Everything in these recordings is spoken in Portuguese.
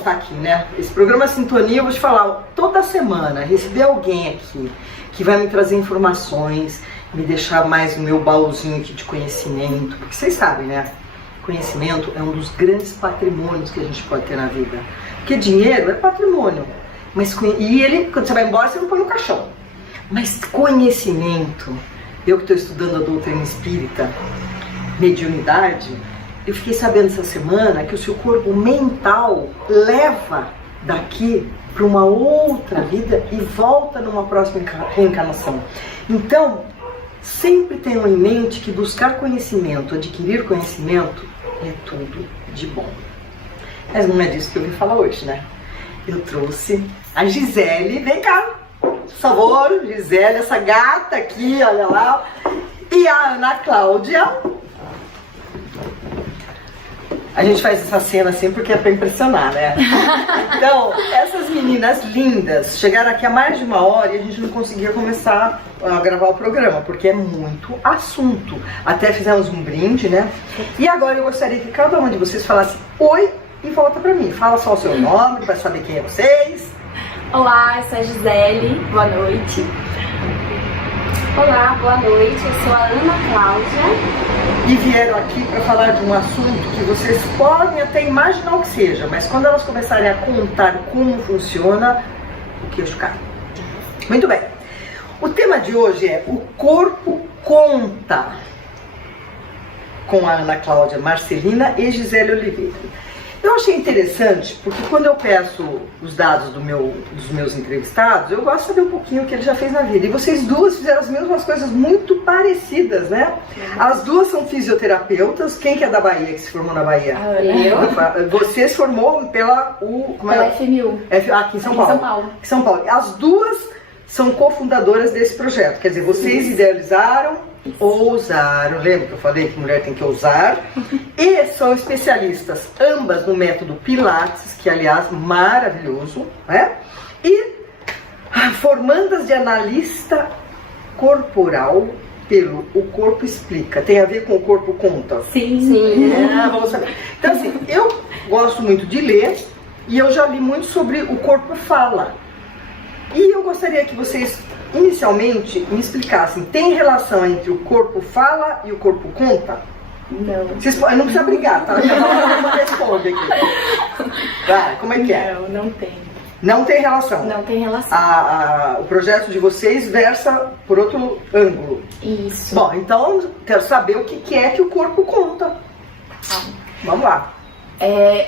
estar aqui, né? Esse programa Sintonia, eu vou te falar, toda semana receber alguém aqui que vai me trazer informações, me deixar mais no meu baúzinho aqui de conhecimento, porque vocês sabem, né? Conhecimento é um dos grandes patrimônios que a gente pode ter na vida. Porque dinheiro é patrimônio, mas e ele, quando você vai embora, você não põe no caixão. Mas conhecimento, eu que estou estudando a doutrina espírita, mediunidade, eu fiquei sabendo essa semana que o seu corpo mental leva daqui para uma outra vida e volta numa próxima reencarnação. Então, sempre tenham em mente que buscar conhecimento, adquirir conhecimento, é tudo de bom. Mas não é disso que eu vim falar hoje, né? Eu trouxe a Gisele, vem cá, por favor, Gisele, essa gata aqui, olha lá, e a Ana Cláudia. A gente faz essa cena assim porque é pra impressionar, né? Então, essas meninas lindas chegaram aqui há mais de uma hora e a gente não conseguia começar a gravar o programa, porque é muito assunto. Até fizemos um brinde, né? E agora eu gostaria que cada uma de vocês falasse oi e volta pra mim. Fala só o seu nome, pra saber quem é vocês. Olá, eu sou a Gisele, boa noite. Olá, boa noite, eu sou a Ana Cláudia. E vieram aqui para falar de um assunto que vocês podem até imaginar o que seja, mas quando elas começarem a contar como funciona, o queixo cai. Muito bem. O tema de hoje é O Corpo Conta, com a Ana Cláudia Marcelina e Gisele Oliveira. Eu achei interessante, porque quando eu peço os dados dos meus entrevistados, eu gosto de saber um pouquinho o que ele já fez na vida. E vocês duas fizeram as mesmas coisas muito parecidas, né? As duas são fisioterapeutas. Quem que é da Bahia, que se formou na Bahia? Eu. Você se formou pela FMU. Aqui em São Paulo. Em São Paulo. As duas são cofundadoras desse projeto. Quer dizer, vocês idealizaram, ousaram, lembra que eu falei que mulher tem que ousar? E são especialistas, ambas no método Pilates, que aliás, maravilhoso, né? E formandas de analista corporal pelo O Corpo Explica. Tem a ver com O Corpo Conta? Sim. Vamos saber. Então assim, eu gosto muito de ler e eu já li muito sobre O Corpo Fala. E eu gostaria que vocês inicialmente me explicassem, tem relação entre o corpo fala e o corpo conta? Não. Vocês não precisa brigar, tá? Eu respondo aqui. Vai, como é que é? Não tem. Não tem relação? Não tem relação. O projeto de vocês versa por outro ângulo. Isso. Bom, então quero saber o que é que o corpo conta. Tá. Vamos lá.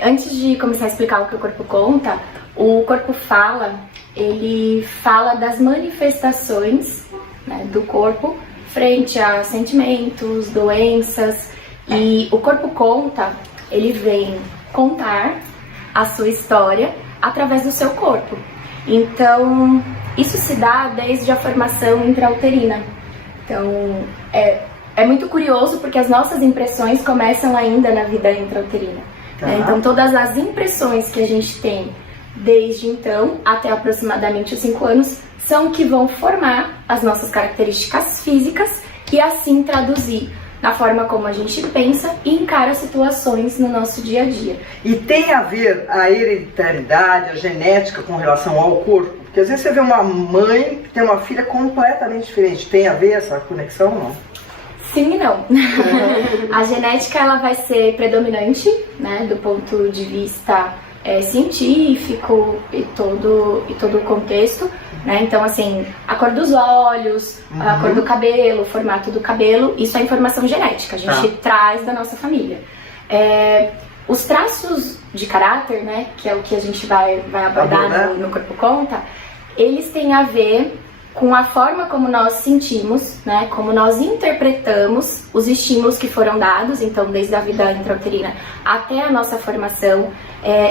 Antes de começar a explicar o que o corpo conta, o corpo fala, ele fala das manifestações, né, do corpo frente a sentimentos, doenças, e o corpo conta, ele vem contar a sua história através do seu corpo. Então, isso se dá desde a formação intrauterina. Então, é muito curioso porque as nossas impressões começam ainda na vida intrauterina. Tá. Né? Então, todas as impressões que a gente tem desde então até aproximadamente os 5 anos são que vão formar as nossas características físicas e assim traduzir na forma como a gente pensa e encara situações no nosso dia a dia. E tem a ver a hereditariedade, a genética com relação ao corpo? Porque às vezes você vê uma mãe que tem uma filha completamente diferente. Tem a ver essa conexão ou não? Sim e não. A genética ela vai ser predominante, né, do ponto de vista científico e todo o contexto, né? Então, assim, a cor dos olhos, a cor do cabelo, o formato do cabelo, isso é informação genética, a gente traz da nossa família. Os traços de caráter, né, que é o que a gente vai abordar no Corpo Conta, eles têm a ver com a forma como nós sentimos, né, como nós interpretamos os estímulos que foram dados, então desde a vida intrauterina até a nossa formação,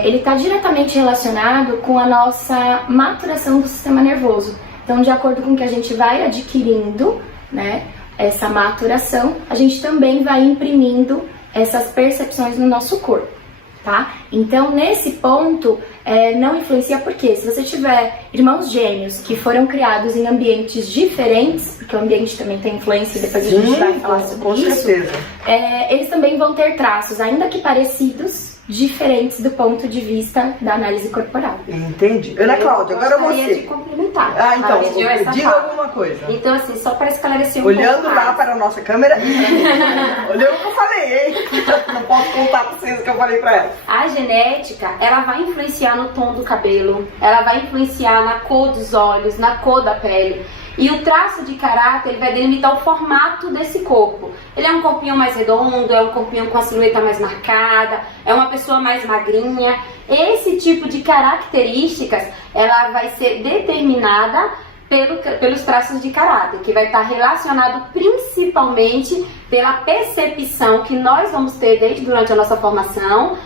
ele está diretamente relacionado com a nossa maturação do sistema nervoso. Então, de acordo com o que a gente vai adquirindo, né, essa maturação, a gente também vai imprimindo essas percepções no nosso corpo, tá? Então, nesse ponto, não influencia porque se você tiver irmãos gêmeos que foram criados em ambientes diferentes, porque o ambiente também tem influência, depois a gente vai falar sobre isso, certeza. Eles também vão ter traços, ainda que parecidos, diferentes do ponto de vista da análise corporal. Entendi. Ana Cláudia, agora você. Eu gostaria de complementar. Ah, então, essa diga fala. alguma coisa. Então, assim, só para esclarecer um Olhando pouco lá mais. para a nossa câmera e pra mim. Olhando o que eu falei, hein? Não posso contar pra vocês o que eu falei pra ela. A genética, ela vai influenciar no tom do cabelo, ela vai influenciar na cor dos olhos, na cor da pele. E o traço de caráter, ele vai delimitar o formato desse corpo. Ele é um corpinho mais redondo, é um corpinho com a silhueta mais marcada, é uma pessoa mais magrinha. Esse tipo de características, ela vai ser determinada pelos traços de caráter, que vai estar relacionado principalmente pela percepção que nós vamos ter durante a nossa formação,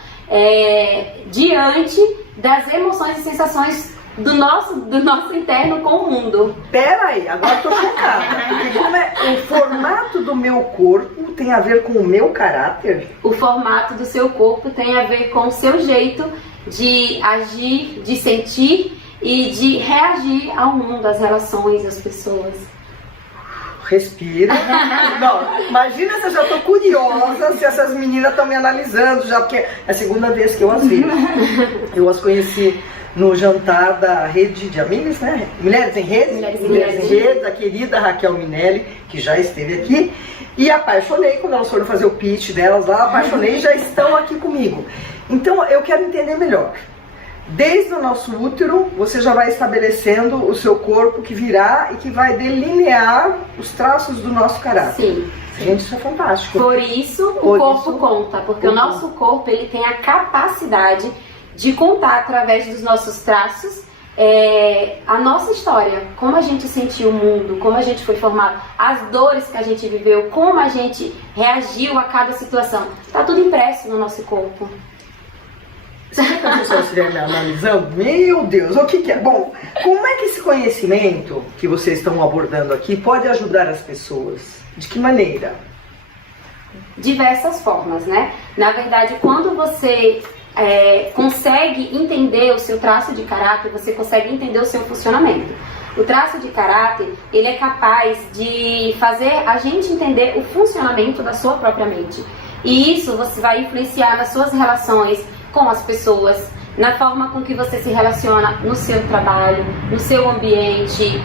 diante das emoções e sensações do nosso interno com o mundo. Pera aí, agora eu tô chocada. Porque como o formato do meu corpo tem a ver com o meu caráter? O formato do seu corpo tem a ver com o seu jeito de agir, de sentir e de reagir ao mundo, às relações, às pessoas. Respira. Não, imagina se eu já tô curiosa se essas meninas estão me analisando já, porque é a segunda vez que eu as vejo. Eu as conheci no jantar da rede de amigas, né? Mulheres em Rede? Mulheres em Rede, da querida Raquel Minelli, que já esteve aqui. E apaixonei quando elas foram fazer o pitch delas lá, apaixonei e já estão aqui comigo. Então eu quero entender melhor. Desde o nosso útero, você já vai estabelecendo o seu corpo que virá e que vai delinear os traços do nosso caráter. Sim. Gente, isso é fantástico. Por isso o corpo conta, porque o nosso corpo, ele tem a capacidade de contar através dos nossos traços a nossa história, como a gente sentiu o mundo, como a gente foi formado, as dores que a gente viveu, como a gente reagiu a cada situação. Está tudo impresso no nosso corpo. Você vê que a pessoa estiver me analisando? Meu Deus, o que é? Bom, como é que esse conhecimento que vocês estão abordando aqui pode ajudar as pessoas? De que maneira? Diversas formas, né? Na verdade, quando você consegue entender o seu traço de caráter, você consegue entender o seu funcionamento. O traço de caráter, ele é capaz de fazer a gente entender o funcionamento da sua própria mente. E isso você vai influenciar nas suas relações com as pessoas, na forma com que você se relaciona no seu trabalho, no seu ambiente.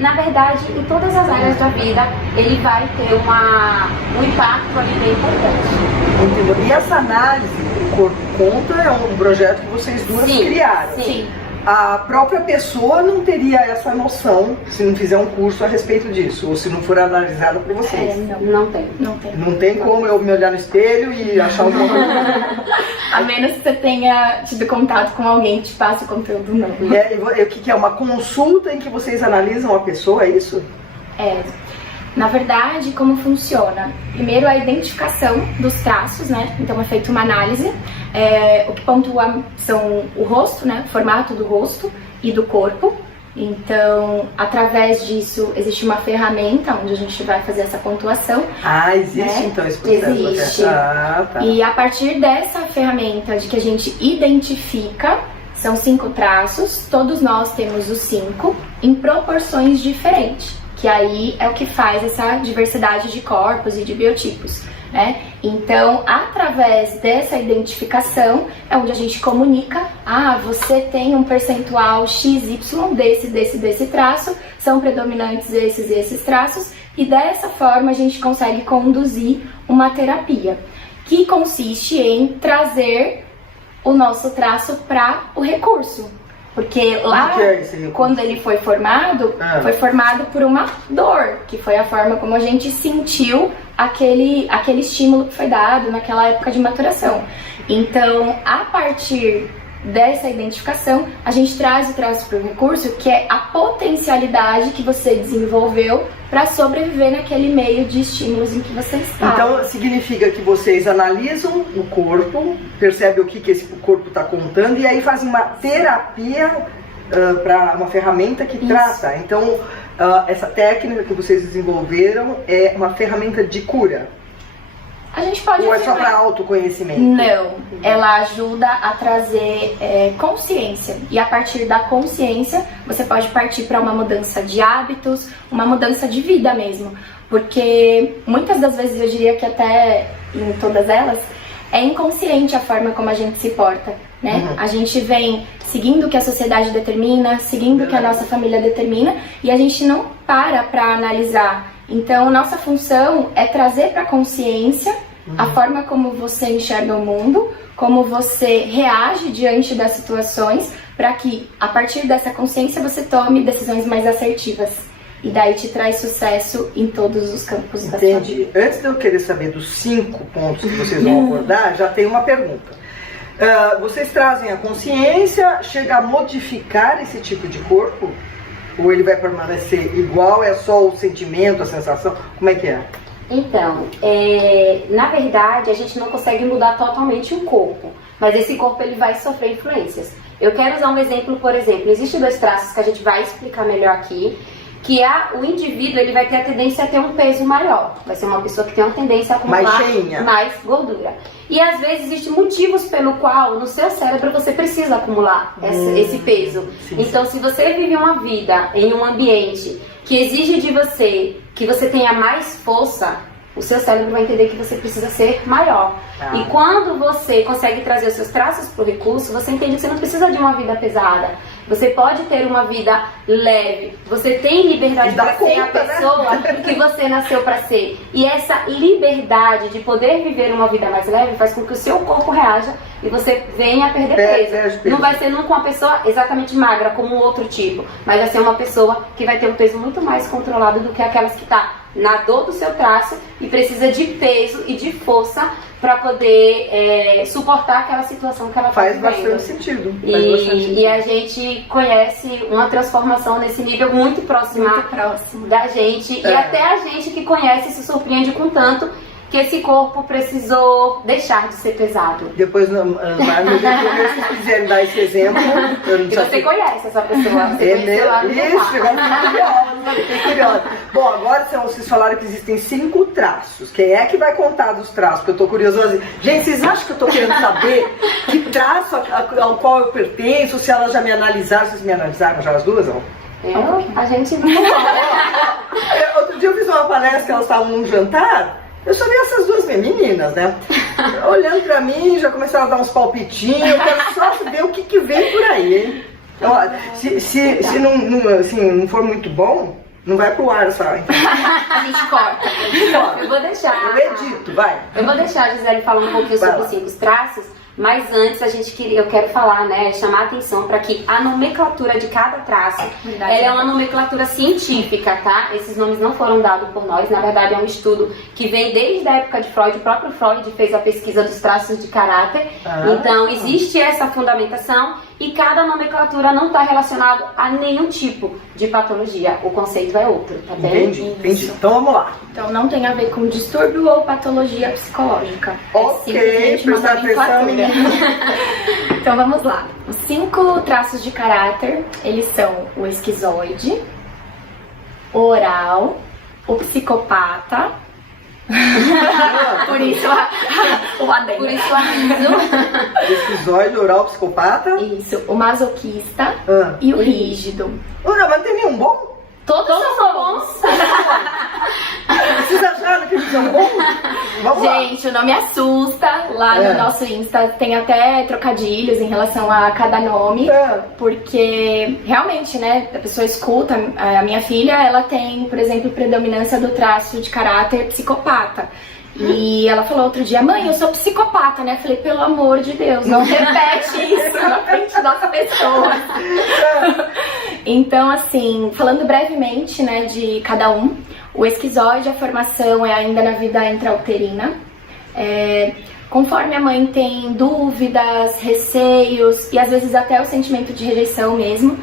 Na verdade, em todas as áreas da vida, ele vai ter um impacto ali bem importante. Entendeu? E essa análise do corpo conta é um projeto que vocês duas criaram. Sim. A própria pessoa não teria essa noção se não fizer um curso a respeito disso, ou se não for analisada por vocês. Não tem. Não tem como eu me olhar no espelho e achar alguma coisa. A menos que você tenha tido contato com alguém que te passe o conteúdo, não. O que é? Uma consulta em que vocês analisam a pessoa, é isso? Na verdade, como funciona? Primeiro, a identificação dos traços, né? Então é feita uma análise. O que pontua são o rosto, né? O formato do rosto e do corpo. Então, através disso, existe uma ferramenta onde a gente vai fazer essa pontuação. Existe, né? Então esse processo. Existe. Tá. E a partir dessa ferramenta de que a gente identifica, são 5 traços, todos nós temos os 5 em proporções diferentes. Que aí é o que faz essa diversidade de corpos e de biotipos, né? Então, através dessa identificação, é onde a gente comunica, você tem um percentual XY desse traço, são predominantes esses traços, e dessa forma a gente consegue conduzir uma terapia, que consiste em trazer o nosso traço para o recurso. Porque lá, quando ele foi formado por uma dor, que foi a forma como a gente sentiu aquele estímulo que foi dado naquela época de maturação. Então, a partir dessa identificação, a gente traz o traço para o recurso, que é a potencialidade que você desenvolveu para sobreviver naquele meio de estímulos em que você está. Então, significa que vocês analisam o corpo, percebem o que esse corpo está contando e aí fazem uma terapia para uma ferramenta que trata. Então, essa técnica que vocês desenvolveram é uma ferramenta de cura? A gente pode Ou é só para autoconhecimento? Não, ela ajuda a trazer consciência. E a partir da consciência, você pode partir para uma mudança de hábitos, uma mudança de vida mesmo. Porque muitas das vezes, eu diria que até em todas elas, é inconsciente a forma como a gente se porta, né? A gente vem seguindo o que a sociedade determina, seguindo o que a nossa família determina, e a gente não para analisar. Então, nossa função é trazer para a consciência a forma como você enxerga o mundo, como você reage diante das situações, para que, a partir dessa consciência, você tome decisões mais assertivas. E daí te traz sucesso em todos os campos da sua vida. Entendi. Antes de eu querer saber dos 5 pontos que vocês vão abordar, já tem uma pergunta. Vocês trazem a consciência, chega a modificar esse tipo de corpo? Ou ele vai permanecer igual, é só o sentimento, a sensação? Como é que é? Então, na verdade, a gente não consegue mudar totalmente o corpo, mas esse corpo ele vai sofrer influências. Eu quero usar um exemplo, por exemplo, existem 2 traços que a gente vai explicar melhor aqui, que o indivíduo ele vai ter a tendência a ter um peso maior, vai ser uma pessoa que tem uma tendência a acumular mais gordura. E às vezes existem motivos pelo qual no seu cérebro você precisa acumular esse peso. Sim, então, se você vive uma vida em um ambiente que exige de você que você tenha mais força, o seu cérebro vai entender que você precisa ser maior. E quando você consegue trazer os seus traços para o recurso, você entende que você não precisa de uma vida pesada. Você pode ter uma vida leve. Você tem liberdade para ser a pessoa que você nasceu para ser. E essa liberdade de poder viver uma vida mais leve faz com que o seu corpo reaja e você venha a perder peso. Não vai ser nunca uma pessoa exatamente magra como um outro tipo, mas vai ser uma pessoa que vai ter um peso muito mais controlado do que aquelas que está na dor do seu traço e precisa de peso e de força para poder suportar aquela situação que ela está vivendo. Faz bastante sentido. E a gente conhece uma transformação nesse nível muito próximo da gente. E até a gente que conhece se surpreende com tanto que esse corpo precisou deixar de ser pesado. Depois, no se quiserem dar esse exemplo... E você conhece essa pessoa. Fiquei curiosa. Bom, agora vocês falaram que existem 5 traços. Quem é que vai contar dos traços? Porque eu tô curiosa. Gente, vocês acham que eu tô querendo saber que traço ao qual eu pertenço? Se elas já me analisaram, vocês me analisaram já as duas? Não? A gente... Outro dia eu fiz uma palestra que elas estavam num jantar. Eu só vi essas 2 meninas, né? Olhando pra mim, já começaram a dar uns palpitinhos. Eu quero só ver o que vem por aí, hein? Então, se não for muito bom, não vai pro ar essa. A gente corta. Eu vou deixar. Eu edito, vai. Eu vou deixar a Gisele falar um pouquinho sobre os 5 traços. Mas antes eu quero falar, chamar a atenção para que a nomenclatura de cada traço, ela é uma nomenclatura científica, tá? Esses nomes não foram dados por nós, na verdade é um estudo que vem desde a época de Freud. O próprio Freud fez a pesquisa dos traços de caráter, então existe essa fundamentação e cada nomenclatura não está relacionada a nenhum tipo de patologia, o conceito é outro, tá bem? Entendi. Então vamos lá. Então não tem a ver com distúrbio ou patologia psicológica. Ok, prestar atenção, menina. Então vamos lá. Os 5 traços de caráter, eles são o esquizoide, o oral, o psicopata, por isso o adendo. Por isso o aviso. Esquizoide, oral, psicopata. Isso, o masoquista e o rígido. Não, mas não tem nenhum bom? Todos são bons. Vocês acharam que eles são bons? Vamos Gente, o nome assusta. Lá no nosso Insta tem até trocadilhos em relação a cada nome. Porque realmente, né, a pessoa escuta. A minha filha, ela tem, por exemplo, predominância do traço de caráter psicopata. E ela falou outro dia: mãe, eu sou psicopata, né? Eu falei: pelo amor de Deus, não repete isso na frente das pessoas. Então, assim, falando brevemente, né, de cada um, o esquizoide, a formação é ainda na vida intrauterina. Conforme a mãe tem dúvidas, receios e às vezes até o sentimento de rejeição mesmo,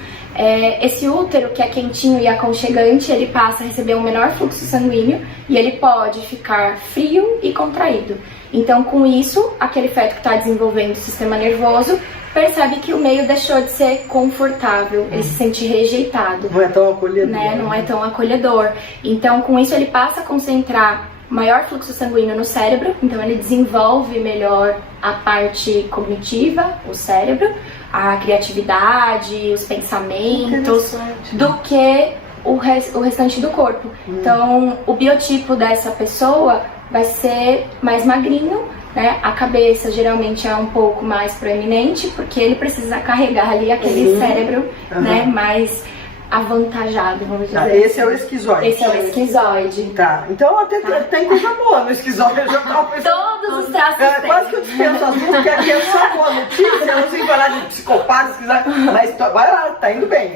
esse útero, que é quentinho e aconchegante, ele passa a receber um menor fluxo sanguíneo e ele pode ficar frio e contraído. Então, com isso, aquele feto que está desenvolvendo o sistema nervoso percebe que o meio deixou de ser confortável, ele se sente rejeitado. Não é tão acolhedor. Né? Não é tão acolhedor. Então, com isso, ele passa a concentrar maior fluxo sanguíneo no cérebro, então ele desenvolve melhor a parte cognitiva, o cérebro, a criatividade, os pensamentos, do que o restante do corpo. Então, o biotipo dessa pessoa vai ser mais magrinho né? A cabeça geralmente é um pouco mais proeminente, porque ele precisa carregar ali aquele cérebro, né? Mais avantajado, vamos dizer. Esse é o esquizoide. Esse é o esquizoide. Tá, então até tem coisa boa no esquizoide. Eu já tava pensando. Todos os traços têm. Quase que eu dispenso as duas, porque aqui é só boa notícia, eu não sei falar de psicopata, esquizoide, mas vai lá, tá indo bem.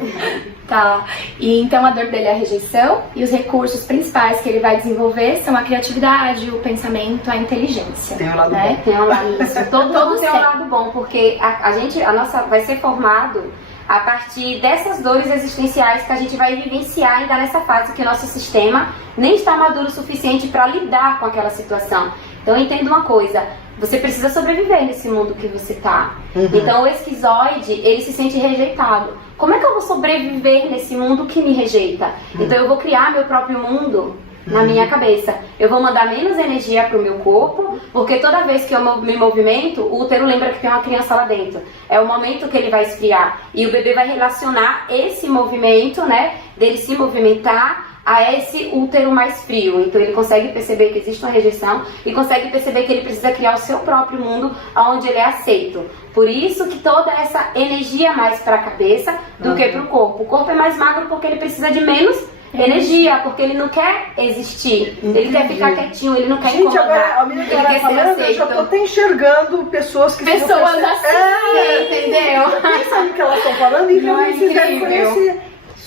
Tá, e então a dor dele é a rejeição, e os recursos principais que ele vai desenvolver são a criatividade, o pensamento, a inteligência. Tem um lado né? bom. Tem um lado, isso. Todo tem um tem. lado bom, porque a nossa vai ser formado a partir dessas dores existenciais que a gente vai vivenciar ainda nessa fase que o nosso sistema nem está maduro o suficiente para lidar com aquela situação. Então entenda uma coisa, você precisa sobreviver nesse mundo que você tá. Então o esquizoide, ele se sente rejeitado. Como é que eu vou sobreviver nesse mundo que me rejeita? Então eu vou criar meu próprio mundo na minha cabeça. Eu vou mandar menos energia pro meu corpo, porque toda vez que eu me movimento, o útero lembra que tem uma criança lá dentro. É o momento que ele vai esfriar. E o bebê vai relacionar esse movimento, né, dele se movimentar a esse útero mais frio. Então ele consegue perceber que existe uma rejeição e consegue perceber que ele precisa criar o seu próprio mundo onde ele é aceito. Por isso que toda essa energia mais para a cabeça do que para o corpo. O corpo é mais magro porque ele precisa de menos energia, porque ele não quer existir. Ele quer ficar quietinho, ele não quer incomodar. Agora, a minha ele quer ser falando, aceito. eu já tô até enxergando pessoas que Pessoas assim, entendeu? Pensa no que elas estão falando e realmente se devem conhecer.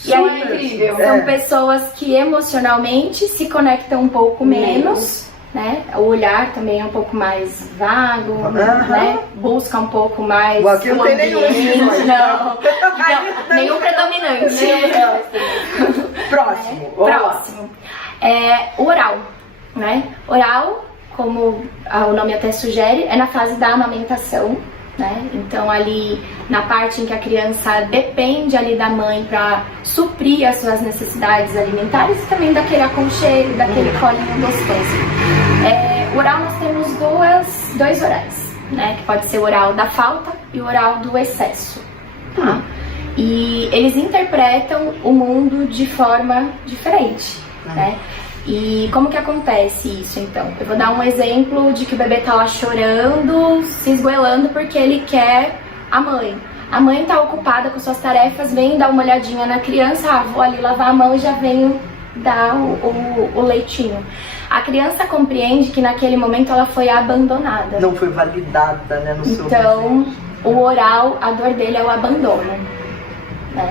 E aí é incrível. São pessoas que emocionalmente se conectam um pouco menos, né? O olhar também é um pouco mais vago, né? Busca um pouco mais. Aqui não tem nenhum. Não, nenhum predominante. Próximo. Próximo. O oral, né? Oral, como o nome até sugere, é na fase da amamentação. Né? Então ali na parte em que a criança depende ali da mãe para suprir as suas necessidades alimentares e também daquele aconchego, daquele colinho gostoso. Oral nós temos dois orais, né? Que pode ser o oral da falta e o oral do excesso, tá? E eles interpretam o mundo de forma diferente, né? E como que acontece isso, então? Eu vou dar um exemplo de que o bebê tá lá chorando, se esgoelando porque ele quer a mãe. A mãe tá ocupada com suas tarefas, vem dar uma olhadinha na criança, vou ali lavar a mão e já venho dar o leitinho. A criança compreende que naquele momento ela foi abandonada. Não foi validada, né, no seu Então, o oral, a dor dele é o abandono, né?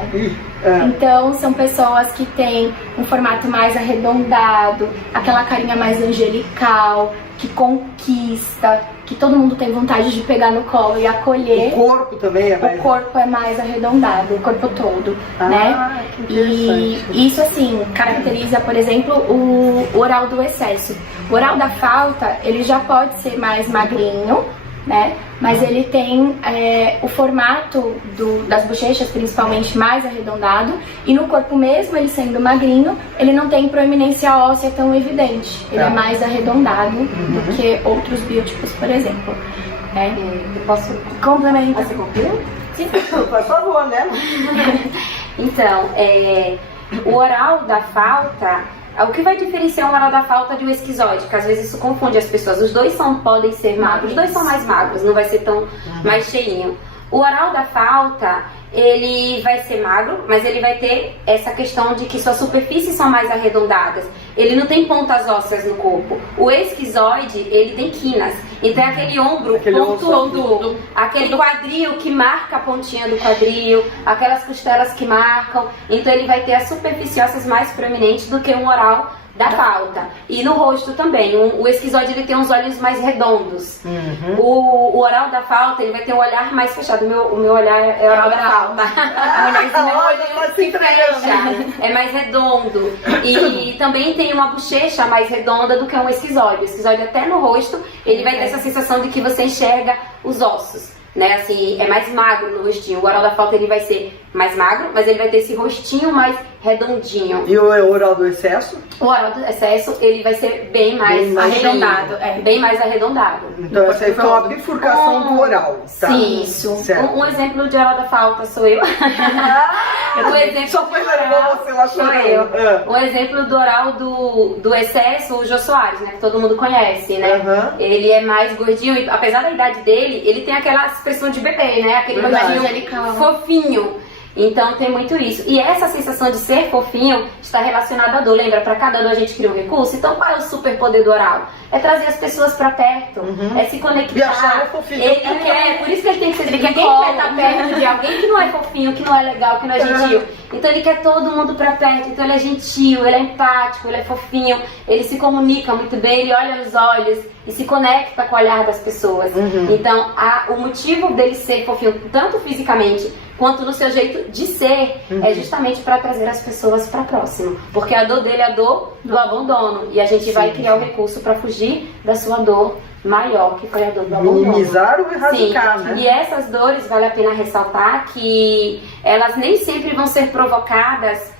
Então são pessoas que têm um formato mais arredondado, aquela carinha mais angelical, que conquista, que todo mundo tem vontade de pegar no colo e acolher. O corpo também é mais... O corpo é mais arredondado, o corpo todo, né? Que E isso assim caracteriza, por exemplo, o oral do excesso. O oral da falta, ele já pode ser mais magrinho, né? Mas ele tem o formato das bochechas, principalmente, mais arredondado. E no corpo mesmo, ele sendo magrinho, ele não tem proeminência óssea tão evidente. Ele é mais arredondado do que outros biotipos, por exemplo. Eu posso complementar? Você confirma? Sim. Por favor, né? Então, o oral da falta... O que vai diferenciar um oral da falta de um esquizoide? Porque às vezes isso confunde as pessoas. Os dois podem ser magros, os dois são mais magros, não vai ser tão mais cheinho. O oral da falta, ele vai ser magro, mas ele vai ter essa questão de que suas superfícies são mais arredondadas. Ele não tem pontas ósseas no corpo. O esquizoide, ele tem quinas. Então é aquele ombro pontudo, aquele quadril que marca a pontinha do quadril, aquelas costelas que marcam. Então ele vai ter as superfícies ósseas mais proeminentes do que um oral da falta. E no rosto também. O esquizoide, ele tem uns olhos mais redondos. O oral da falta, ele vai ter um olhar mais fechado. O meu olhar é o oral da falta. É mais redondo. E também tem uma bochecha mais redonda do que um esquizoide. O esquizoide, até no rosto, ele vai ter essa sensação de que você enxerga os ossos, né? Assim, é mais magro no rostinho. O oral da falta, ele vai ser mais magro, mas ele vai ter esse rostinho mais redondinho. E o oral do excesso? O oral do excesso, ele vai ser bem mais arredondado, bem mais arredondado. Então essa aí foi uma bifurcação do oral, tá? Sim, Isso. Um exemplo de oral da falta sou eu. Um exemplo Só foi levar você lá sou chorando. eu. Um exemplo do oral do excesso, o Jô Soares, né? Que todo mundo conhece, né? Uhum. Ele é mais gordinho e apesar da idade dele, ele tem aquela expressão de bebê, né? Aquele Verdade. gordinho fofinho. Então tem muito isso. E essa sensação de ser fofinho está relacionada à dor. Lembra? Para cada dor a gente cria um recurso. Então qual é o superpoder do oral? É trazer as pessoas para perto, é se conectar. E achar fofinho. Ele quer, por isso que ele tem que ser. Ninguém quer estar perto de alguém que não é fofinho, que não é legal, que não é gentil. Então ele quer todo mundo para perto. Então ele é gentil, ele é empático, ele é fofinho, ele se comunica muito bem, ele olha nos olhos e se conecta com o olhar das pessoas. Então o motivo dele ser fofinho, tanto fisicamente quanto no seu jeito de ser, é justamente para trazer as pessoas para próximo. Porque a dor dele é a dor do abandono. E a gente vai criar um recurso para fugir da sua dor maior, que foi a dor do abandono. Minimizar ou erradicar, né? E essas dores, vale a pena ressaltar que elas nem sempre vão ser provocadas,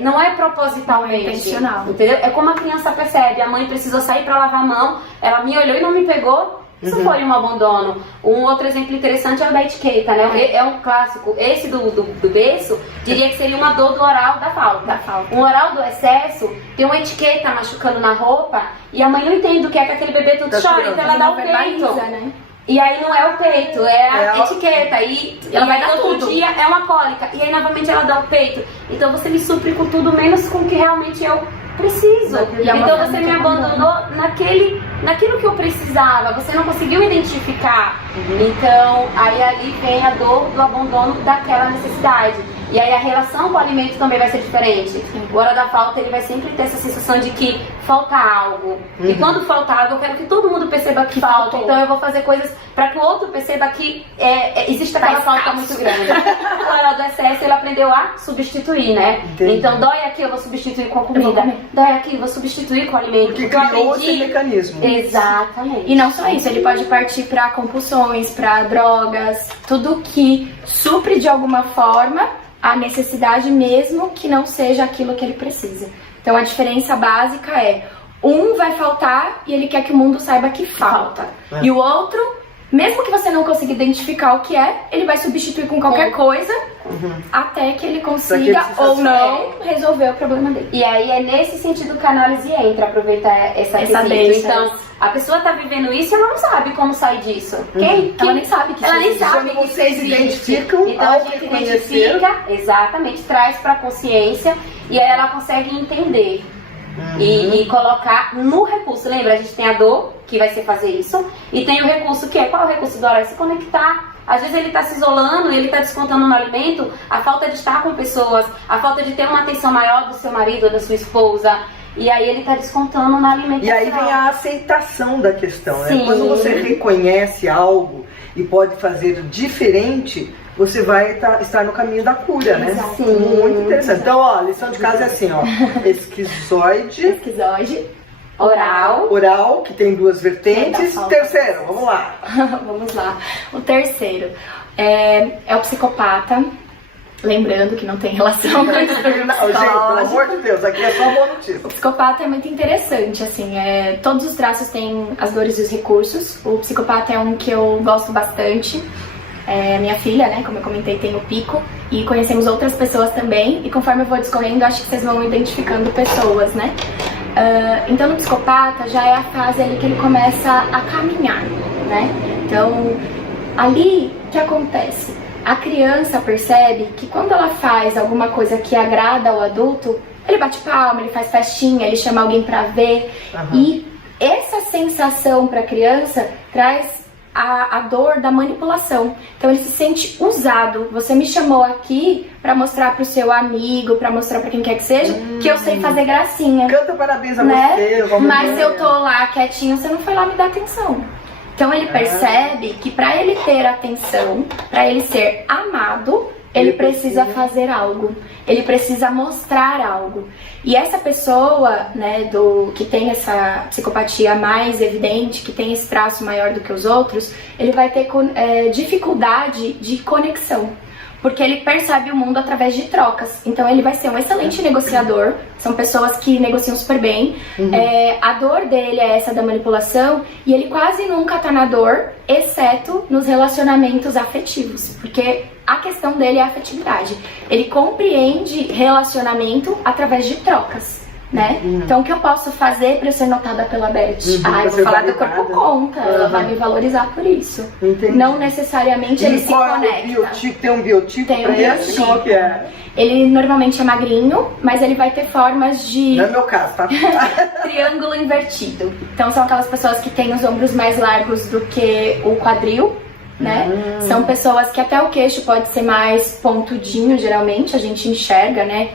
não é propositalmente. Não é intencional. Entendeu? É como a criança percebe. A mãe precisou sair para lavar a mão, ela me olhou e não me pegou. Isso foi um abandono. Um outro exemplo interessante é o da etiqueta, né? É um clássico. Esse do berço, diria que seria uma dor do oral da falta. Um oral do excesso tem uma etiqueta machucando na roupa e a mãe não entende o que é que aquele bebê tudo chora, então ela dá o peito. Né? E aí não é o peito, é a etiqueta. E ela vai dar outro tudo. dia é uma cólica. E aí novamente ela dá o peito. Então você me supre com tudo, menos com o que realmente eu preciso. Então você me abandonou naquilo que eu precisava. Você não conseguiu identificar. Então aí ali vem a dor do abandono daquela necessidade. E aí a relação com o alimento também vai ser diferente. O hora da falta, ele vai sempre ter essa sensação de que falta algo. E quando falta algo, eu quero que todo mundo perceba que falta. Então eu vou fazer coisas para que o outro perceba que existe aquela falta muito grande. O hora do excesso, ele aprendeu a substituir, né? Entendi. Então dói aqui, eu vou substituir com a comida. Dói aqui, eu vou substituir com o alimento. Porque criou esse mecanismo. Exatamente. E não só isso, ele pode partir para compulsões, para drogas, tudo que supre de alguma forma a necessidade mesmo que não seja aquilo que ele precisa. Então a diferença básica é, um vai faltar e ele quer que o mundo saiba que falta. E o outro, mesmo que você não consiga identificar o que é, ele vai substituir com qualquer coisa até que ele consiga ou não resolver o problema dele. E aí é nesse sentido que a análise entra, aproveitar essa deixa. Então, a pessoa tá vivendo isso e ela não sabe como sair disso. Ela nem sabe que ela nem existe. sabe Quando que vocês isso existe. identificam Então a ao gente reconhecer. identifica, exatamente, traz pra consciência e aí ela consegue entender. E colocar no recurso. Lembra, a gente tem a dor, que vai ser fazer isso, e tem o recurso que é, qual é o recurso do oral? É se conectar. Às vezes ele está se isolando, ele está descontando no alimento a falta de estar com pessoas, a falta de ter uma atenção maior do seu marido ou da sua esposa. E aí ele está descontando na alimentação. E aí vem a aceitação da questão, né? Sim. Quando você reconhece algo e pode fazer diferente, você vai estar no caminho da cura, né? Exato. Muito interessante. Então, ó, a lição de casa é assim, ó. Esquizoide, oral, que tem duas vertentes. Terceiro, vamos lá. Vamos lá. O terceiro é o psicopata. Lembrando que não tem relação com isso. Não, gente, pelo amor de Deus, aqui é só boa notícia. O psicopata é muito interessante, assim, todos os traços têm as dores e os recursos. O psicopata é um que eu gosto bastante. Minha filha, né, como eu comentei, tem o pico. E conhecemos outras pessoas também. E conforme eu vou discorrendo, acho que vocês vão identificando pessoas, né? Então no psicopata já é a fase ali que ele começa a caminhar, né? Então, ali, o que acontece? A criança percebe que quando ela faz alguma coisa que agrada ao adulto, ele bate palma, ele faz festinha, ele chama alguém pra ver. E essa sensação pra criança traz a dor da manipulação. Então ele se sente usado. Você me chamou aqui pra mostrar pro seu amigo, pra mostrar pra quem quer que seja, que eu sei fazer gracinha. Canta parabéns a né? você, vamos Mas ver. se eu tô lá quietinho, você não foi lá me dar atenção. Então ele percebe que para ele ter atenção, para ele ser amado, ele precisa fazer algo. Ele precisa mostrar algo. E essa pessoa, né, que tem essa psicopatia mais evidente, que tem esse traço maior do que os outros, ele vai ter dificuldade de conexão. porque ele percebe o mundo através de trocas. Então ele vai ser um excelente negociador, são pessoas que negociam super bem. A dor dele é essa da manipulação e ele quase nunca tá na dor, exceto nos relacionamentos afetivos, porque a questão dele é a afetividade. Ele compreende relacionamento através de trocas. Né? Então o que eu posso fazer para ser notada pela Beth? Eu vou falar do corpo conta, ela vai me valorizar por isso. Entendi. Não necessariamente ele se conecta. Tem um biotipo Tem um pra biotipo. esse? Como que é? Ele normalmente é magrinho, mas ele vai ter formas de Não é meu caso, tá? triângulo invertido. Então são aquelas pessoas que têm os ombros mais largos do que o quadril, né? São pessoas que até o queixo pode ser mais pontudinho, geralmente, a gente enxerga, né?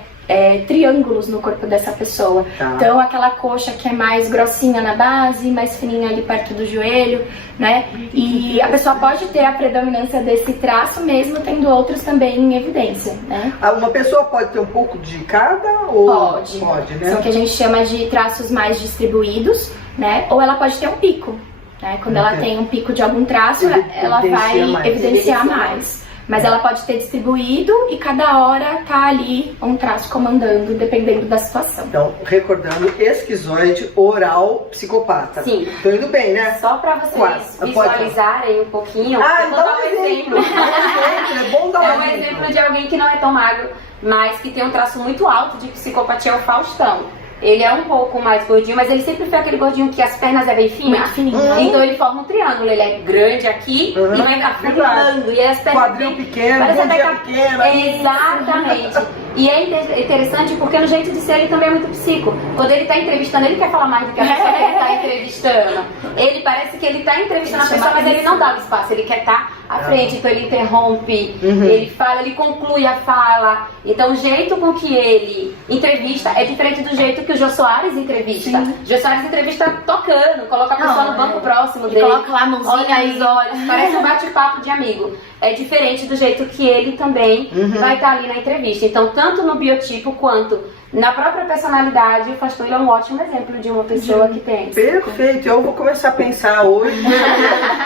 Triângulos no corpo dessa pessoa. Tá. Então aquela coxa que é mais grossinha na base, mais fininha ali perto do joelho, né? E a pessoa pode ter a predominância desse traço mesmo tendo outros também em evidência, né? Uma pessoa pode ter um pouco de cada? Ou... Pode, né? São o que a gente chama de traços mais distribuídos, né? Ou ela pode ter um pico, né? Quando ela tem um pico de algum traço, ela vai evidenciar mais. Mas ela pode ter distribuído e cada hora tá ali um traço comandando, dependendo da situação. Então, recordando, esquizoide, oral, psicopata. Sim. Tô indo bem, né? Só para vocês visualizarem um pouquinho, eu vou dar um exemplo. É bom dar um exemplo de alguém que não é tão magro, mas que tem um traço muito alto de psicopatia, é o Faustão. Ele é um pouco mais gordinho, mas ele sempre foi aquele gordinho que as pernas é bem finas. Muito fininho. Então ele forma um triângulo. Ele é grande aqui e vai afundando. E as pernas quadril pequeno, parece até pequeno. Exatamente. E é interessante porque no jeito de ser ele também é muito psico. Quando ele tá entrevistando, ele quer falar mais do que a pessoa que ele tá entrevistando. Ele parece que ele tá entrevistando a pessoa, mas ele não dá o espaço. Ele quer estar à frente, então ele interrompe, ele fala, ele conclui a fala. Então o jeito com que ele entrevista é diferente do jeito que o Jô Soares entrevista. O Jô Soares entrevista tocando, coloca a pessoa no banco próximo dele. Coloca lá a mãozinha, olha nos olhos, parece um bate-papo de amigo. É diferente do jeito que ele também vai estar ali na entrevista. Então, tanto no biotipo quanto na própria personalidade, o Faustão é um ótimo exemplo de uma pessoa que tem. Perfeito, eu vou começar a pensar hoje.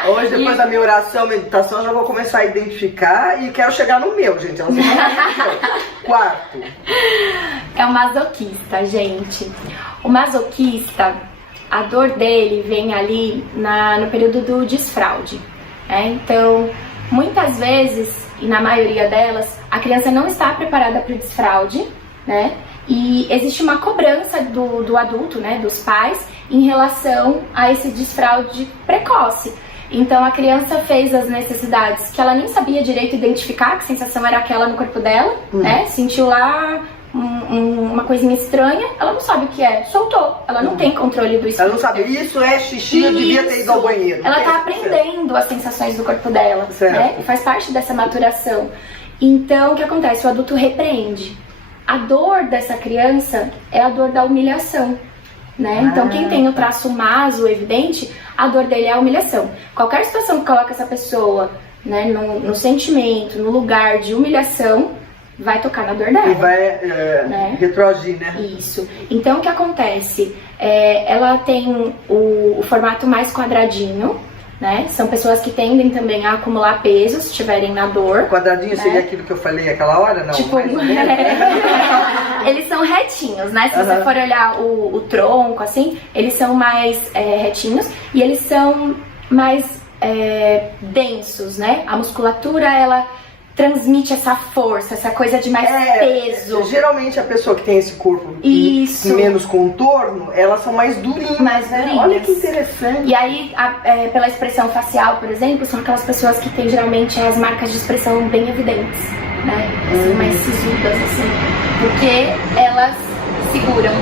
Hoje, depois da minha oração, meditação, eu já vou começar a identificar e quero chegar no meu, gente. Eu não sei Quarto. É o masoquista, gente. O masoquista, a dor dele vem ali no período do desfraude. Então, muitas vezes, e na maioria delas, a criança não está preparada para o desfraude, né? E existe uma cobrança do adulto, né, dos pais, em relação a esse desfraude precoce. Então a criança fez as necessidades que ela nem sabia direito identificar, que sensação era aquela no corpo dela, né? Sentiu lá uma coisinha estranha, ela não sabe o que é, soltou. Ela não tem controle do espírito. Ela não sabe, isso é xixi, eu devia ter ido ao banheiro. Ela tá aprendendo as sensações do corpo dela, né? E faz parte dessa maturação. Então o que acontece? O adulto repreende. A dor dessa criança é a dor da humilhação, né? Então quem tem o traço maso evidente, a dor dele é a humilhação. Qualquer situação que coloca essa pessoa, né, no sentimento, no lugar de humilhação, vai tocar na dor dela. E vai retroagir, né? Isso. Então o que acontece? Ela tem o formato mais quadradinho, né? São pessoas que tendem também a acumular peso se estiverem na dor. Quadradinho seria aquilo que eu falei aquela hora? Não, tipo, eles são retinhos, né? Se você for olhar o tronco, assim, eles são mais retinhos e eles são mais densos, né? A musculatura, ela transmite essa força, essa coisa de mais peso. Geralmente a pessoa que tem esse corpo com menos contorno, elas são mais durinhas. Mais durinhas. Olha que interessante. E aí, pela expressão facial, por exemplo, são aquelas pessoas que têm geralmente as marcas de expressão bem evidentes, né? Assim, mais sisudas, assim. Porque elas seguram.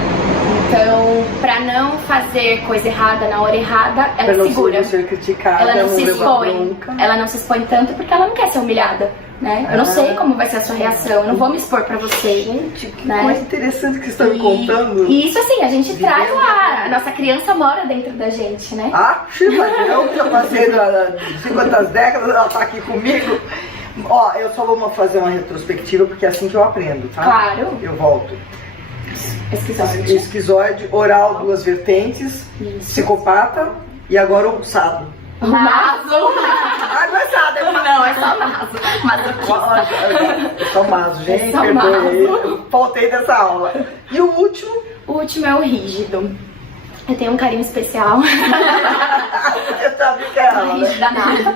Então, pra não fazer coisa errada na hora errada, ela segura. Não ser criticada, ela não se expõe. Ela não se expõe tanto porque ela não quer ser humilhada. Né? Eu não sei como vai ser a sua reação, eu não vou me expor pra você. Gente, que coisa interessante que você está me contando. E isso assim, a gente traz lá, a nossa criança mora dentro da gente, né? Eu que já passei de 50 décadas, ela tá aqui comigo. Ó, eu só vou fazer uma retrospectiva porque é assim que eu aprendo, tá? Claro. Eu volto. Esquizoide. Oral, duas vertentes, psicopata e agora o sado. Maso. Ah, não é nada, é Não, é só maso. Masoquista. É só maso, gente. É só perdoe aí. maso. Eu faltei dessa aula. E o último? O último é o rígido. Eu tenho um carinho especial. Eu sabia que era ela, né? Rígido danado.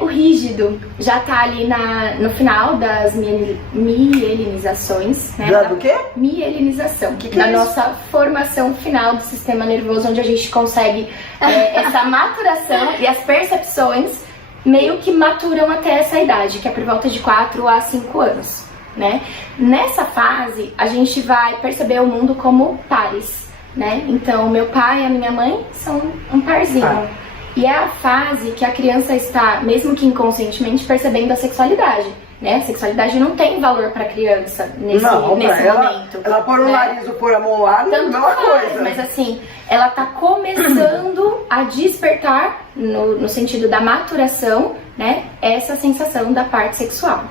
O rígido já tá ali no final das mielinizações, né? Já do quê? Mielinização, Que da é isso? nossa formação final do sistema nervoso, onde a gente consegue essa maturação e as percepções meio que maturam até essa idade, que é por volta de 4 a 5 anos, né? Nessa fase, a gente vai perceber o mundo como pares, né? Então, meu pai e a minha mãe são um parzinho. E é a fase que a criança está, mesmo que inconscientemente, percebendo a sexualidade, né? A sexualidade não tem valor para a criança nesse momento. Ela pôr o nariz ou pôr a mão lá, não é Tanto uma faz, coisa. mas assim, ela tá começando a despertar, no sentido da maturação, né? Essa sensação da parte sexual.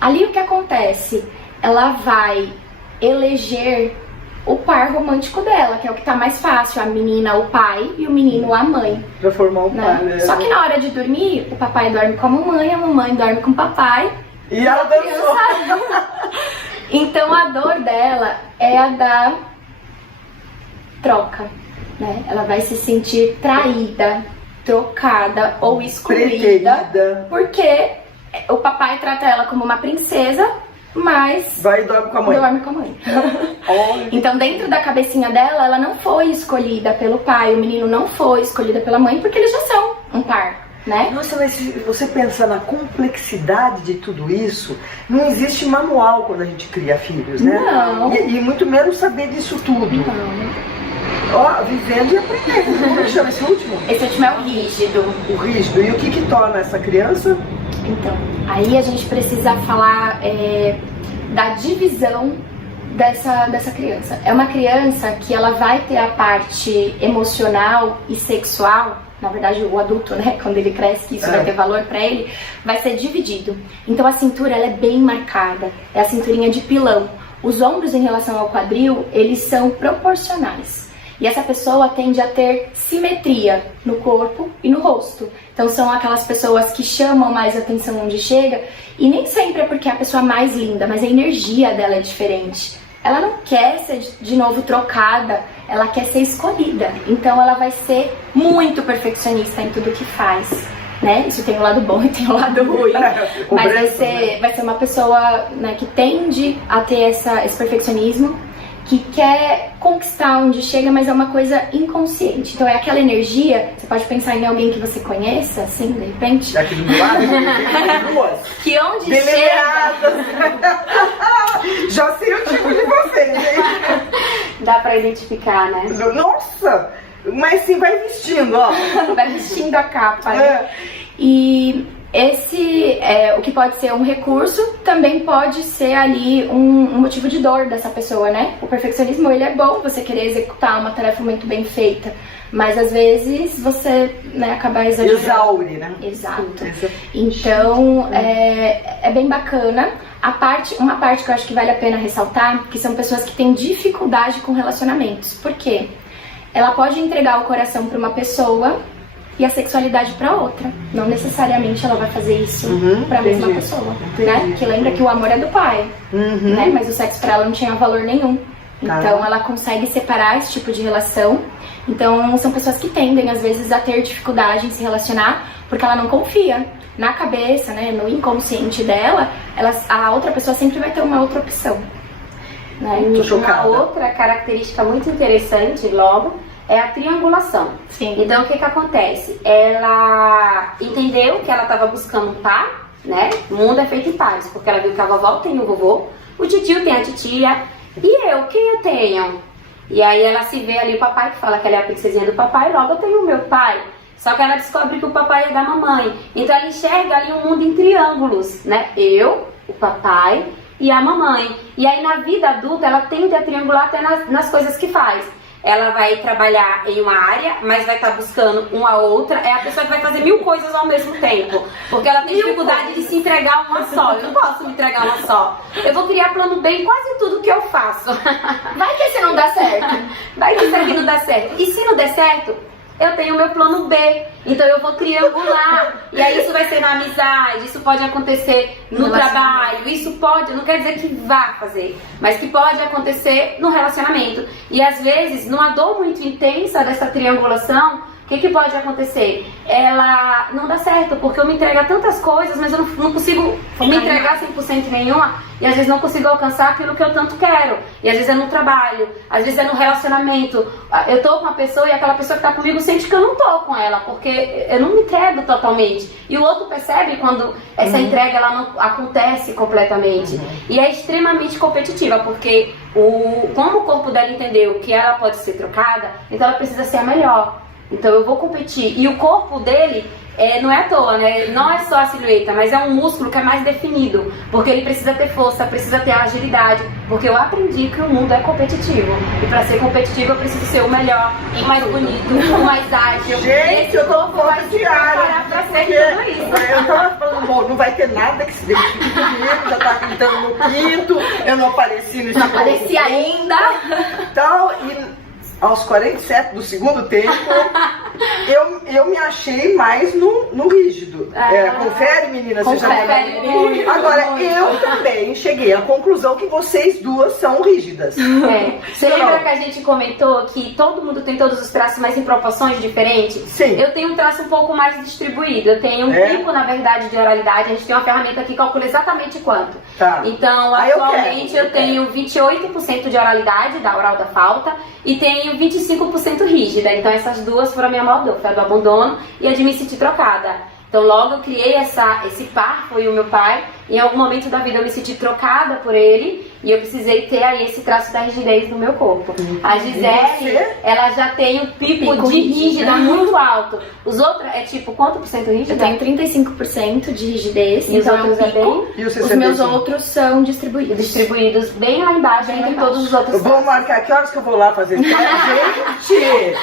Ali o que acontece? Ela vai eleger o par romântico dela, que é o que tá mais fácil, a menina o pai e o menino a mãe. Pra formar o pai, né? Só que na hora de dormir, o papai dorme com a mamãe dorme com o papai. E ela dançou. Então a dor dela é a da troca, né? Ela vai se sentir traída, trocada ou excluída, Preterida. porque o papai trata ela como uma princesa, mas Vai e dorme com a mãe. dorme com a mãe. Olha. Então, dentro da cabecinha dela, ela não foi escolhida pelo pai, o menino não foi escolhido pela mãe, porque eles já são um par, né? Nossa, mas se você pensar na complexidade de tudo isso, não existe manual quando a gente cria filhos, né? Não. E muito menos saber disso tudo. Ó, vivendo e aprendendo. Como é que chama esse último? Esse último é o rígido. O rígido. E o que torna essa criança? Então, aí a gente precisa falar da divisão dessa criança. É uma criança que ela vai ter a parte emocional e sexual, na verdade o adulto, né, quando ele cresce, que isso vai ter valor pra ele, vai ser dividido. Então a cintura, ela é bem marcada, é a cinturinha de pilão. Os ombros em relação ao quadril, eles são proporcionais. E essa pessoa tende a ter simetria no corpo e no rosto. Então são aquelas pessoas que chamam mais atenção onde chega. E nem sempre é porque é a pessoa mais linda, mas a energia dela é diferente. Ela não quer ser de novo trocada, ela quer ser escolhida. Então ela vai ser muito perfeccionista em tudo que faz, né? Isso tem o lado bom e tem o lado ruim. Mas vai ser uma pessoa, né, que tende a ter esse perfeccionismo, que quer conquistar onde chega, mas é uma coisa inconsciente. Então é aquela energia, você pode pensar em alguém que você conheça, assim, de repente. Aqui do meu lado, duas. Que onde Deliradas. Já sei o tipo de vocês, hein? Dá pra identificar, né? Nossa! Mas sim, vai vestindo, ó. vai vestindo a capa, né? E esse, o que pode ser um recurso, também pode ser ali um motivo de dor dessa pessoa, né? O perfeccionismo, ele é bom, você querer executar uma tarefa muito bem feita, mas às vezes você, né, acaba exagerando. Exaure, né? Exato. Então, é bem bacana. Uma parte que eu acho que vale a pena ressaltar, que são pessoas que têm dificuldade com relacionamentos. Por quê? Ela pode entregar o coração para uma pessoa e a sexualidade para outra. Não necessariamente ela vai fazer isso para a mesma pessoa, né? Que lembra que o amor é do pai, né? Mas o sexo para ela não tinha valor nenhum. Então ela consegue separar esse tipo de relação. Então são pessoas que tendem às vezes a ter dificuldade em se relacionar porque ela não confia na cabeça, né? No inconsciente dela, a outra pessoa sempre vai ter uma outra opção, né? Uma outra característica muito interessante, logo, é a triangulação. Sim. Então o que acontece? Ela entendeu que ela estava buscando um par, né? O mundo é feito em pares, porque ela viu que a vovó tem o vovô, o titio tem a titia, e eu, quem eu tenho? E aí ela se vê ali o papai, que fala que ela é a princesinha do papai, logo eu tenho o meu pai. Só que ela descobre que o papai é da mamãe. Então ela enxerga ali um mundo em triângulos, né? Eu, o papai e a mamãe. E aí na vida adulta ela tende a triangular até nas coisas que faz. Ela vai trabalhar em uma área, mas vai estar buscando uma outra. É a pessoa que vai fazer 1000 coisas ao mesmo tempo. Porque ela tem dificuldade de se entregar a uma só. Eu não posso me entregar a uma só. Eu vou criar plano B em quase tudo que eu faço. Vai que se não dá certo. Vai que isso aqui não dá certo. E se não der certo, eu tenho o meu plano B. Então eu vou triangular. E aí isso vai ser na amizade, isso pode acontecer no trabalho, isso pode, não quer dizer que vá fazer, mas que pode acontecer no relacionamento. E às vezes, numa dor muito intensa dessa triangulação, o que pode acontecer? Ela não dá certo, porque eu me entrego a tantas coisas, mas eu não consigo me entregar 100% nenhuma, e às vezes não consigo alcançar aquilo que eu tanto quero. E às vezes é no trabalho, às vezes é no relacionamento. Eu tô com uma pessoa e aquela pessoa que tá comigo sente que eu não tô com ela, porque eu não me entrego totalmente. E o outro percebe quando essa entrega ela não acontece completamente. E é extremamente competitiva, porque como o corpo dela entendeu que ela pode ser trocada, então ela precisa ser a melhor. Então eu vou competir. E o corpo dele não é à toa, né? Não é só a silhueta, mas é um músculo que é mais definido. Porque ele precisa ter força, precisa ter agilidade. Porque eu aprendi que o mundo é competitivo. E para ser competitivo eu preciso ser o melhor, o mais bonito, o mais ágil. Gente, eu tô vai se preparar pra ser tudo isso. Eu tava falando, bom, não vai ter nada que se identifique comigo, já tá gritando no quinto, eu não apareci no Não apareci ainda. Então, e aos 47 do segundo tempo, eu me achei mais no rígido. Confere, meninas? Confere muito. Agora, eu também cheguei à conclusão que vocês duas são rígidas. Você lembra que a gente comentou que todo mundo tem todos os traços, mas em proporções diferentes? Sim. Eu tenho um traço um pouco mais distribuído. Eu tenho um pico, na verdade, de oralidade. A gente tem uma ferramenta que calcula exatamente quanto. Tá. Então, atualmente eu tenho 28% de oralidade, da oral da falta, e tenho 25% rígida. Então essas duas foram a minha maior dor, foi a do abandono e a de me sentir trocada. Então logo eu criei esse par, foi o meu pai. Em algum momento da vida eu me senti trocada por ele e eu precisei ter aí esse traço da rigidez no meu corpo. A Gisele, ela já tem um pico de rígida muito alto. Os outros é tipo, quanto por cento rígida? Eu tenho 35% de rigidez, e então os outros é um pico. E os Os meus outros são distribuídos. Distribuídos bem lá embaixo, entre todos os outros. Eu vou marcar que horas que eu vou lá fazer isso. Gente!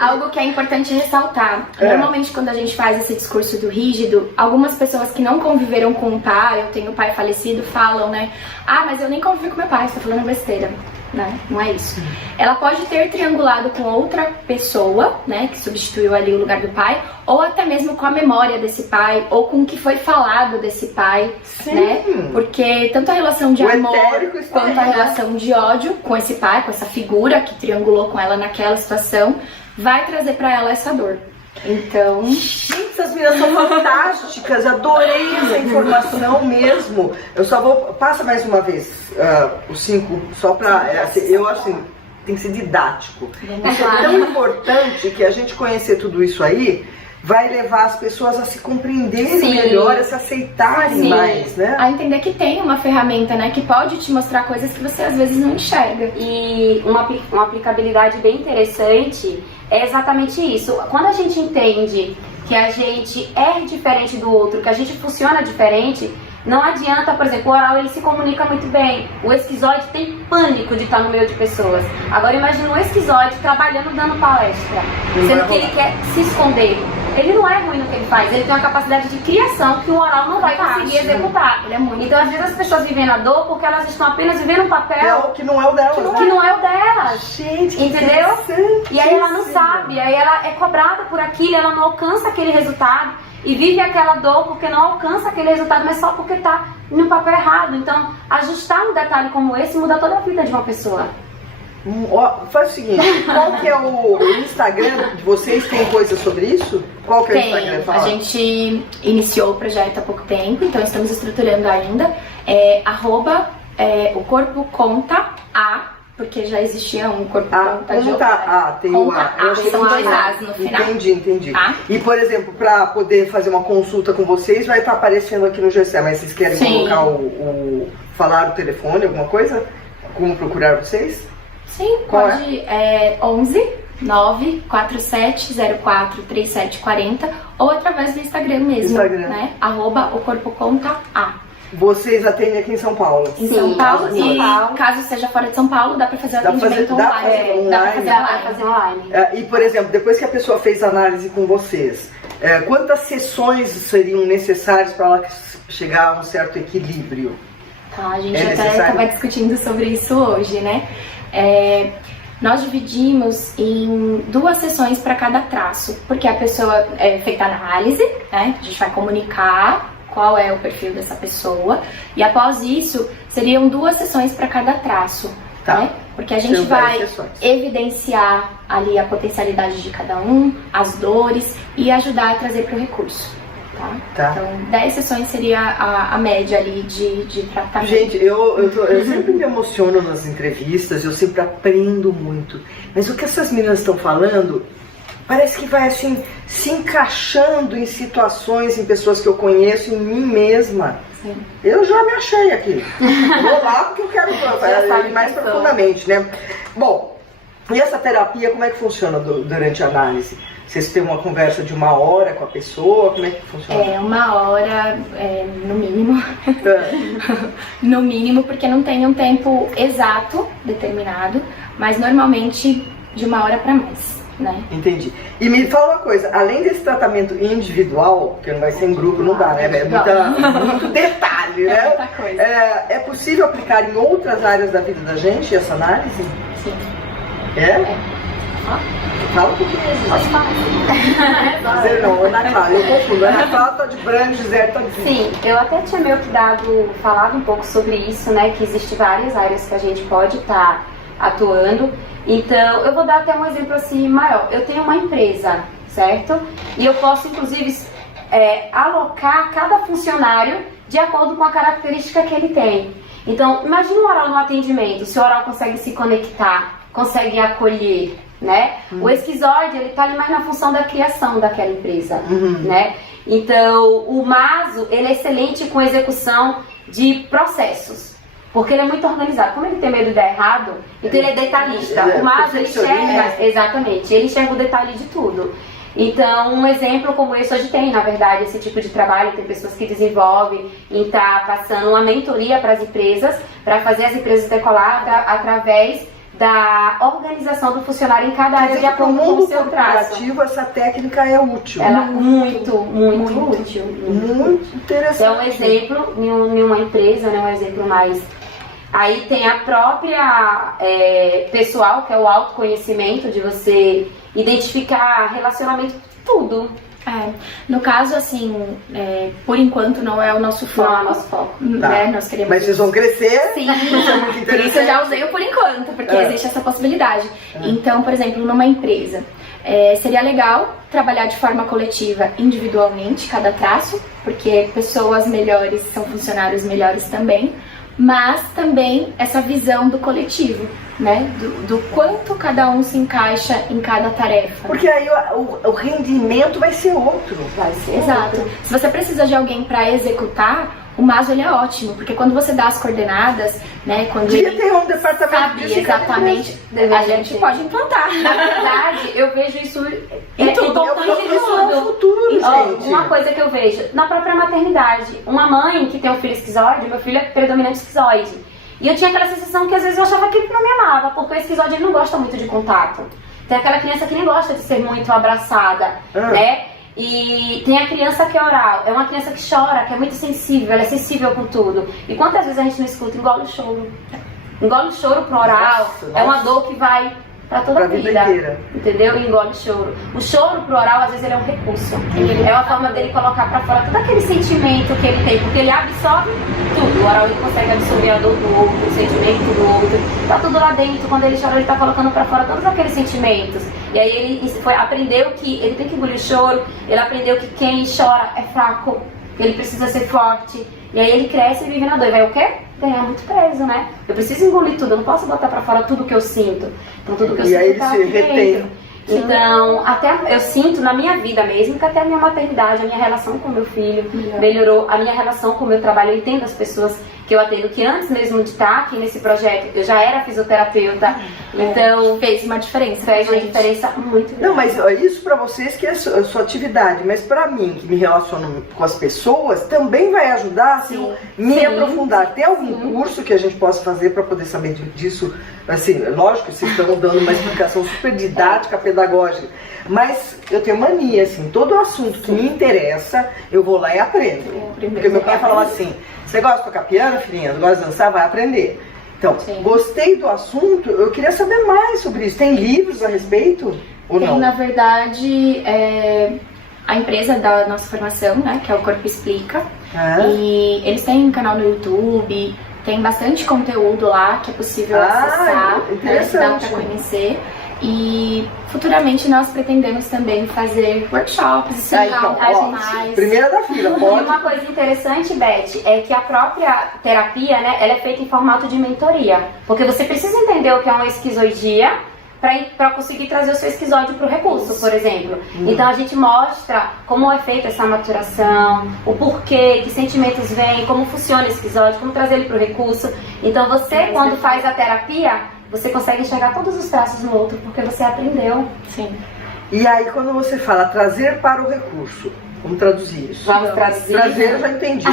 Algo que é importante ressaltar. Normalmente quando a gente faz esse discurso do rígido, algumas pessoas que não conviveram com o pai, eu tenho pai falecido, falam, né? Mas eu nem convivi com meu pai, você tá falando besteira. Né? Não é isso. Ela pode ter triangulado com outra pessoa, né, que substituiu ali o lugar do pai, ou até mesmo com a memória desse pai, ou com o que foi falado desse pai, né? Porque tanto a relação de amor quanto a relação de ódio com esse pai, com essa figura que triangulou com ela naquela situação, vai trazer pra ela essa dor. Então, gente, essas meninas são fantásticas, adorei essa informação mesmo. Eu só vou, passa mais uma vez os 5, só pra, eu acho assim, tem que ser didático. Isso é tão importante que a gente conhecer tudo isso aí vai levar as pessoas a se compreenderem melhor, a se aceitarem mais, né? A entender que tem uma ferramenta, né, que pode te mostrar coisas que você às vezes não enxerga. E uma aplicabilidade bem interessante é exatamente isso. Quando a gente entende que a gente é diferente do outro, que a gente funciona diferente, não adianta, por exemplo, o oral ele se comunica muito bem. O esquizoide tem pânico de estar no meio de pessoas. Agora imagina um esquizoide trabalhando, dando palestra, sendo que ele quer se esconder. Ele não é ruim no que ele faz, ele tem uma capacidade de criação que o oral não vai conseguir executar. Ele é muito. Então às vezes as pessoas vivem na dor porque elas estão apenas vivendo um papel que não é o delas. Que não é o delas. Gente, entendeu? E aí ela não sabe, aí ela é cobrada por aquilo, ela não alcança aquele resultado e vive aquela dor porque não alcança aquele resultado, mas só porque tá no papel errado. Então ajustar um detalhe como esse muda toda a vida de uma pessoa. Faz o seguinte, qual que é o Instagram de vocês? Tem coisa sobre isso? Qual que é o Instagram? Fala. A gente iniciou o projeto há pouco tempo, então estamos estruturando ainda. O Corpo Conta A, porque já existia um Corpo Conta de tem o A. Eu achei são dois A's no final. Entendi. E, por exemplo, para poder fazer uma consulta com vocês, vai estar aparecendo aqui no GC, mas vocês querem colocar falar o telefone, alguma coisa? Como procurar vocês? Sim, pode. 11 94704 3740 ou através do Instagram mesmo, né? @o Corpo Conta A. Vocês atendem aqui em São Paulo? Em São Paulo, e caso seja fora de São Paulo, dá pra fazer atendimento online. Dá pra fazer online. E, por exemplo, depois que a pessoa fez a análise com vocês, quantas sessões seriam necessárias para ela chegar a um certo equilíbrio? A gente até estava discutindo sobre isso hoje, né? nós dividimos em 2 sessões para cada traço, porque a pessoa é feita análise, né? A gente vai comunicar qual é o perfil dessa pessoa, e após isso seriam 2 sessões para cada traço, né? Porque a gente vai evidenciar ali a potencialidade de cada um, as dores e ajudar a trazer para o recurso. Tá? Então, 10 sessões seria a média ali de tratamento. Gente, eu sempre me emociono nas entrevistas, eu sempre aprendo muito. Mas o que essas meninas estão falando parece que vai assim se encaixando em situações, em pessoas que eu conheço, em mim mesma. Sim. Eu já me achei aqui. Vou lá porque eu quero ir mais profundamente, né? Bom, e essa terapia, como é que funciona durante a análise? Vocês têm uma conversa de 1 hora com a pessoa? Como é que funciona? 1 hora, no mínimo. No mínimo, porque não tem um tempo exato determinado, mas normalmente de 1 hora para mais, né? Entendi. E me fala uma coisa, além desse tratamento individual, que não vai ser em grupo, não dá, né? É muito detalhe, né? Muita coisa. É possível aplicar em outras áreas da vida da gente essa análise? Sim. Fala um pouquinho. Pode falar. Dizer não, Ana Clara, eu confundo. Ana Clara tá de branco, Gisele tá de vinho. Sim, eu até tinha meio que falado um pouco sobre isso, né? Que existe várias áreas que a gente pode estar atuando. Então, eu vou dar até um exemplo assim maior. Eu tenho uma empresa, certo? E eu posso, inclusive, alocar cada funcionário de acordo com a característica que ele tem. Então, imagina o oral no atendimento, se o oral consegue se conectar, consegue acolher, né? O esquizoide, ele tá ali mais na função da criação daquela empresa, né? Então, o maso, ele é excelente com execução de processos, porque ele é muito organizado. Como ele tem medo de dar errado, então ele é detalhista. O maso, ele enxerga, exatamente, ele enxerga o detalhe de tudo. Então, um exemplo como esse, hoje tem, na verdade, esse tipo de trabalho, tem pessoas que desenvolvem e tá passando uma mentoria para as empresas, para fazer as empresas decolar através da organização do funcionário em cada área de acordo com o seu traço. Essa técnica é útil. Ela é muito útil. Muito interessante. É um exemplo em uma empresa, né, um exemplo mais... Aí tem a própria pessoal, que é o autoconhecimento, de você identificar relacionamento, tudo. No caso, assim, por enquanto não é o nosso foco. Não é o nosso foco. Né? Nós queremos... Mas vocês vão crescer? Sim, por isso eu já usei o por enquanto, porque existe essa possibilidade. Então, por exemplo, numa empresa, seria legal trabalhar de forma coletiva, individualmente, cada traço, porque pessoas melhores são funcionários melhores também, mas também essa visão do coletivo, né? Do quanto cada um se encaixa em cada tarefa. Porque aí o rendimento vai ser outro. Exato. Se você precisa de alguém para executar, o maso ele é ótimo, porque quando você dá as coordenadas, né? Quando devia ter um departamento sabe exatamente, a gente pode implantar. Na verdade, eu vejo isso em tudo. Futuro, gente. Uma coisa que eu vejo na própria maternidade, uma mãe que tem um filho esquizoide, meu filho é predominante esquizoide, e eu tinha aquela sensação que às vezes eu achava que ele não me amava, porque o esquizoide ele não gosta muito de contato. Tem aquela criança que nem gosta de ser muito abraçada, né? E tem a criança que é oral, é uma criança que chora, que é muito sensível, ela é sensível com tudo. E quantas vezes a gente não escuta, engole o choro. Engole o choro pro oral, é uma dor que vai pra toda a vida inteira. Entendeu? E engole o choro. O choro pro oral, às vezes, ele é um recurso. É uma forma dele colocar pra fora todo aquele sentimento que ele tem, porque ele absorve tudo. O oral, ele consegue absorver a dor do outro, o sentimento do outro. Tá tudo lá dentro, quando ele chora, ele tá colocando pra fora todos aqueles sentimentos. E aí ele aprendeu que ele tem que engolir o choro, ele aprendeu que quem chora é fraco, ele precisa ser forte. E aí ele cresce e vive na dor. E vai o quê? Ganhar muito preso, né? Eu preciso engolir tudo, eu não posso botar pra fora tudo que eu sinto. Então tudo que eu sinto tá aqui dentro. Então, até eu sinto na minha vida mesmo que até a minha maternidade, a minha relação com o meu filho melhorou, a minha relação com o meu trabalho, eu entendo as pessoas que eu atendo, que antes mesmo de estar aqui nesse projeto, eu já era fisioterapeuta, então fez uma diferença. Fez uma diferença muito grande. Não, mas isso pra vocês que é a sua atividade, mas pra mim, que me relaciono com as pessoas, também vai ajudar assim, me aprofundar. Tem algum curso que a gente possa fazer pra poder saber disso? Assim, lógico que vocês estão dando uma explicação super didática, pedagógica, mas eu tenho mania, assim, todo assunto que me interessa, eu vou lá e aprendo. Porque meu pai falava assim, você gosta de tocar piano, filhinha? Gosta de dançar? Vai aprender. Então, Sim. gostei do assunto, eu queria saber mais sobre isso. Tem livros a respeito ou Tem, não? na verdade, a empresa da nossa formação, né, que é o Corpo Explica, e eles têm um canal no YouTube, tem bastante conteúdo lá que é possível acessar, né, que dá para conhecer. E futuramente nós pretendemos também fazer workshops, ensinar mais. Primeira da fila, pode. E uma coisa interessante, Beth, é que a própria terapia, né, ela é feita em formato de mentoria. Porque você precisa entender o que é uma esquizoidia para conseguir trazer o seu esquizóide para o recurso, por exemplo. Então a gente mostra como é feita essa maturação, o porquê, que sentimentos vêm, como funciona o esquizóide, como trazer ele para o recurso. Então você, quando faz a terapia, você consegue enxergar todos os traços no outro, porque você aprendeu. Sim. E aí, quando você fala trazer para o recurso, vamos traduzir isso. Vamos traduzir. Trazer, eu já entendi.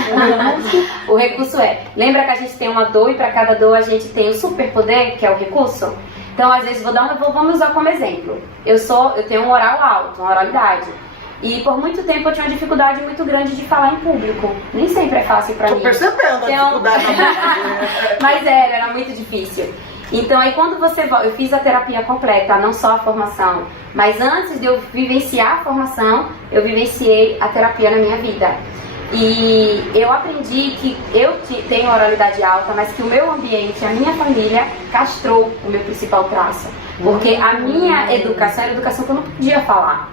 O recurso lembra que a gente tem uma dor e para cada dor a gente tem o superpoder, que é o recurso? Então, às vezes, vamos usar como exemplo. Eu tenho um oral alto, uma oralidade. E por muito tempo eu tinha uma dificuldade muito grande de falar em público. Nem sempre é fácil para mim. Tô percebendo a dificuldade. Mas era muito difícil. Então aí quando eu fiz a terapia completa, não só a formação, mas antes de eu vivenciar a formação, eu vivenciei a terapia na minha vida. E eu aprendi que eu tenho oralidade alta, mas que o meu ambiente, a minha família, castrou o meu principal traço. Porque a minha educação era a educação que eu não podia falar.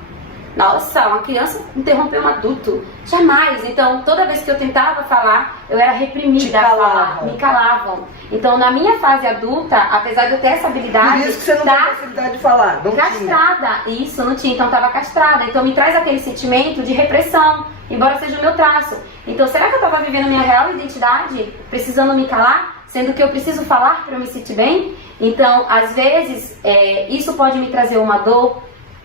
Nossa, uma criança interrompeu um adulto. Jamais. Então, toda vez que eu tentava falar, eu era reprimida a falar. Me calavam. Então, na minha fase adulta, apesar de eu ter essa habilidade... Por isso que você não tem facilidade de falar. Não castrada. Tinha. Isso, não tinha. Então, estava castrada. Então, me traz aquele sentimento de repressão, embora seja o meu traço. Então, será que eu estava vivendo minha real identidade, precisando me calar, sendo que eu preciso falar para eu me sentir bem? Então, às vezes, isso pode me trazer uma dor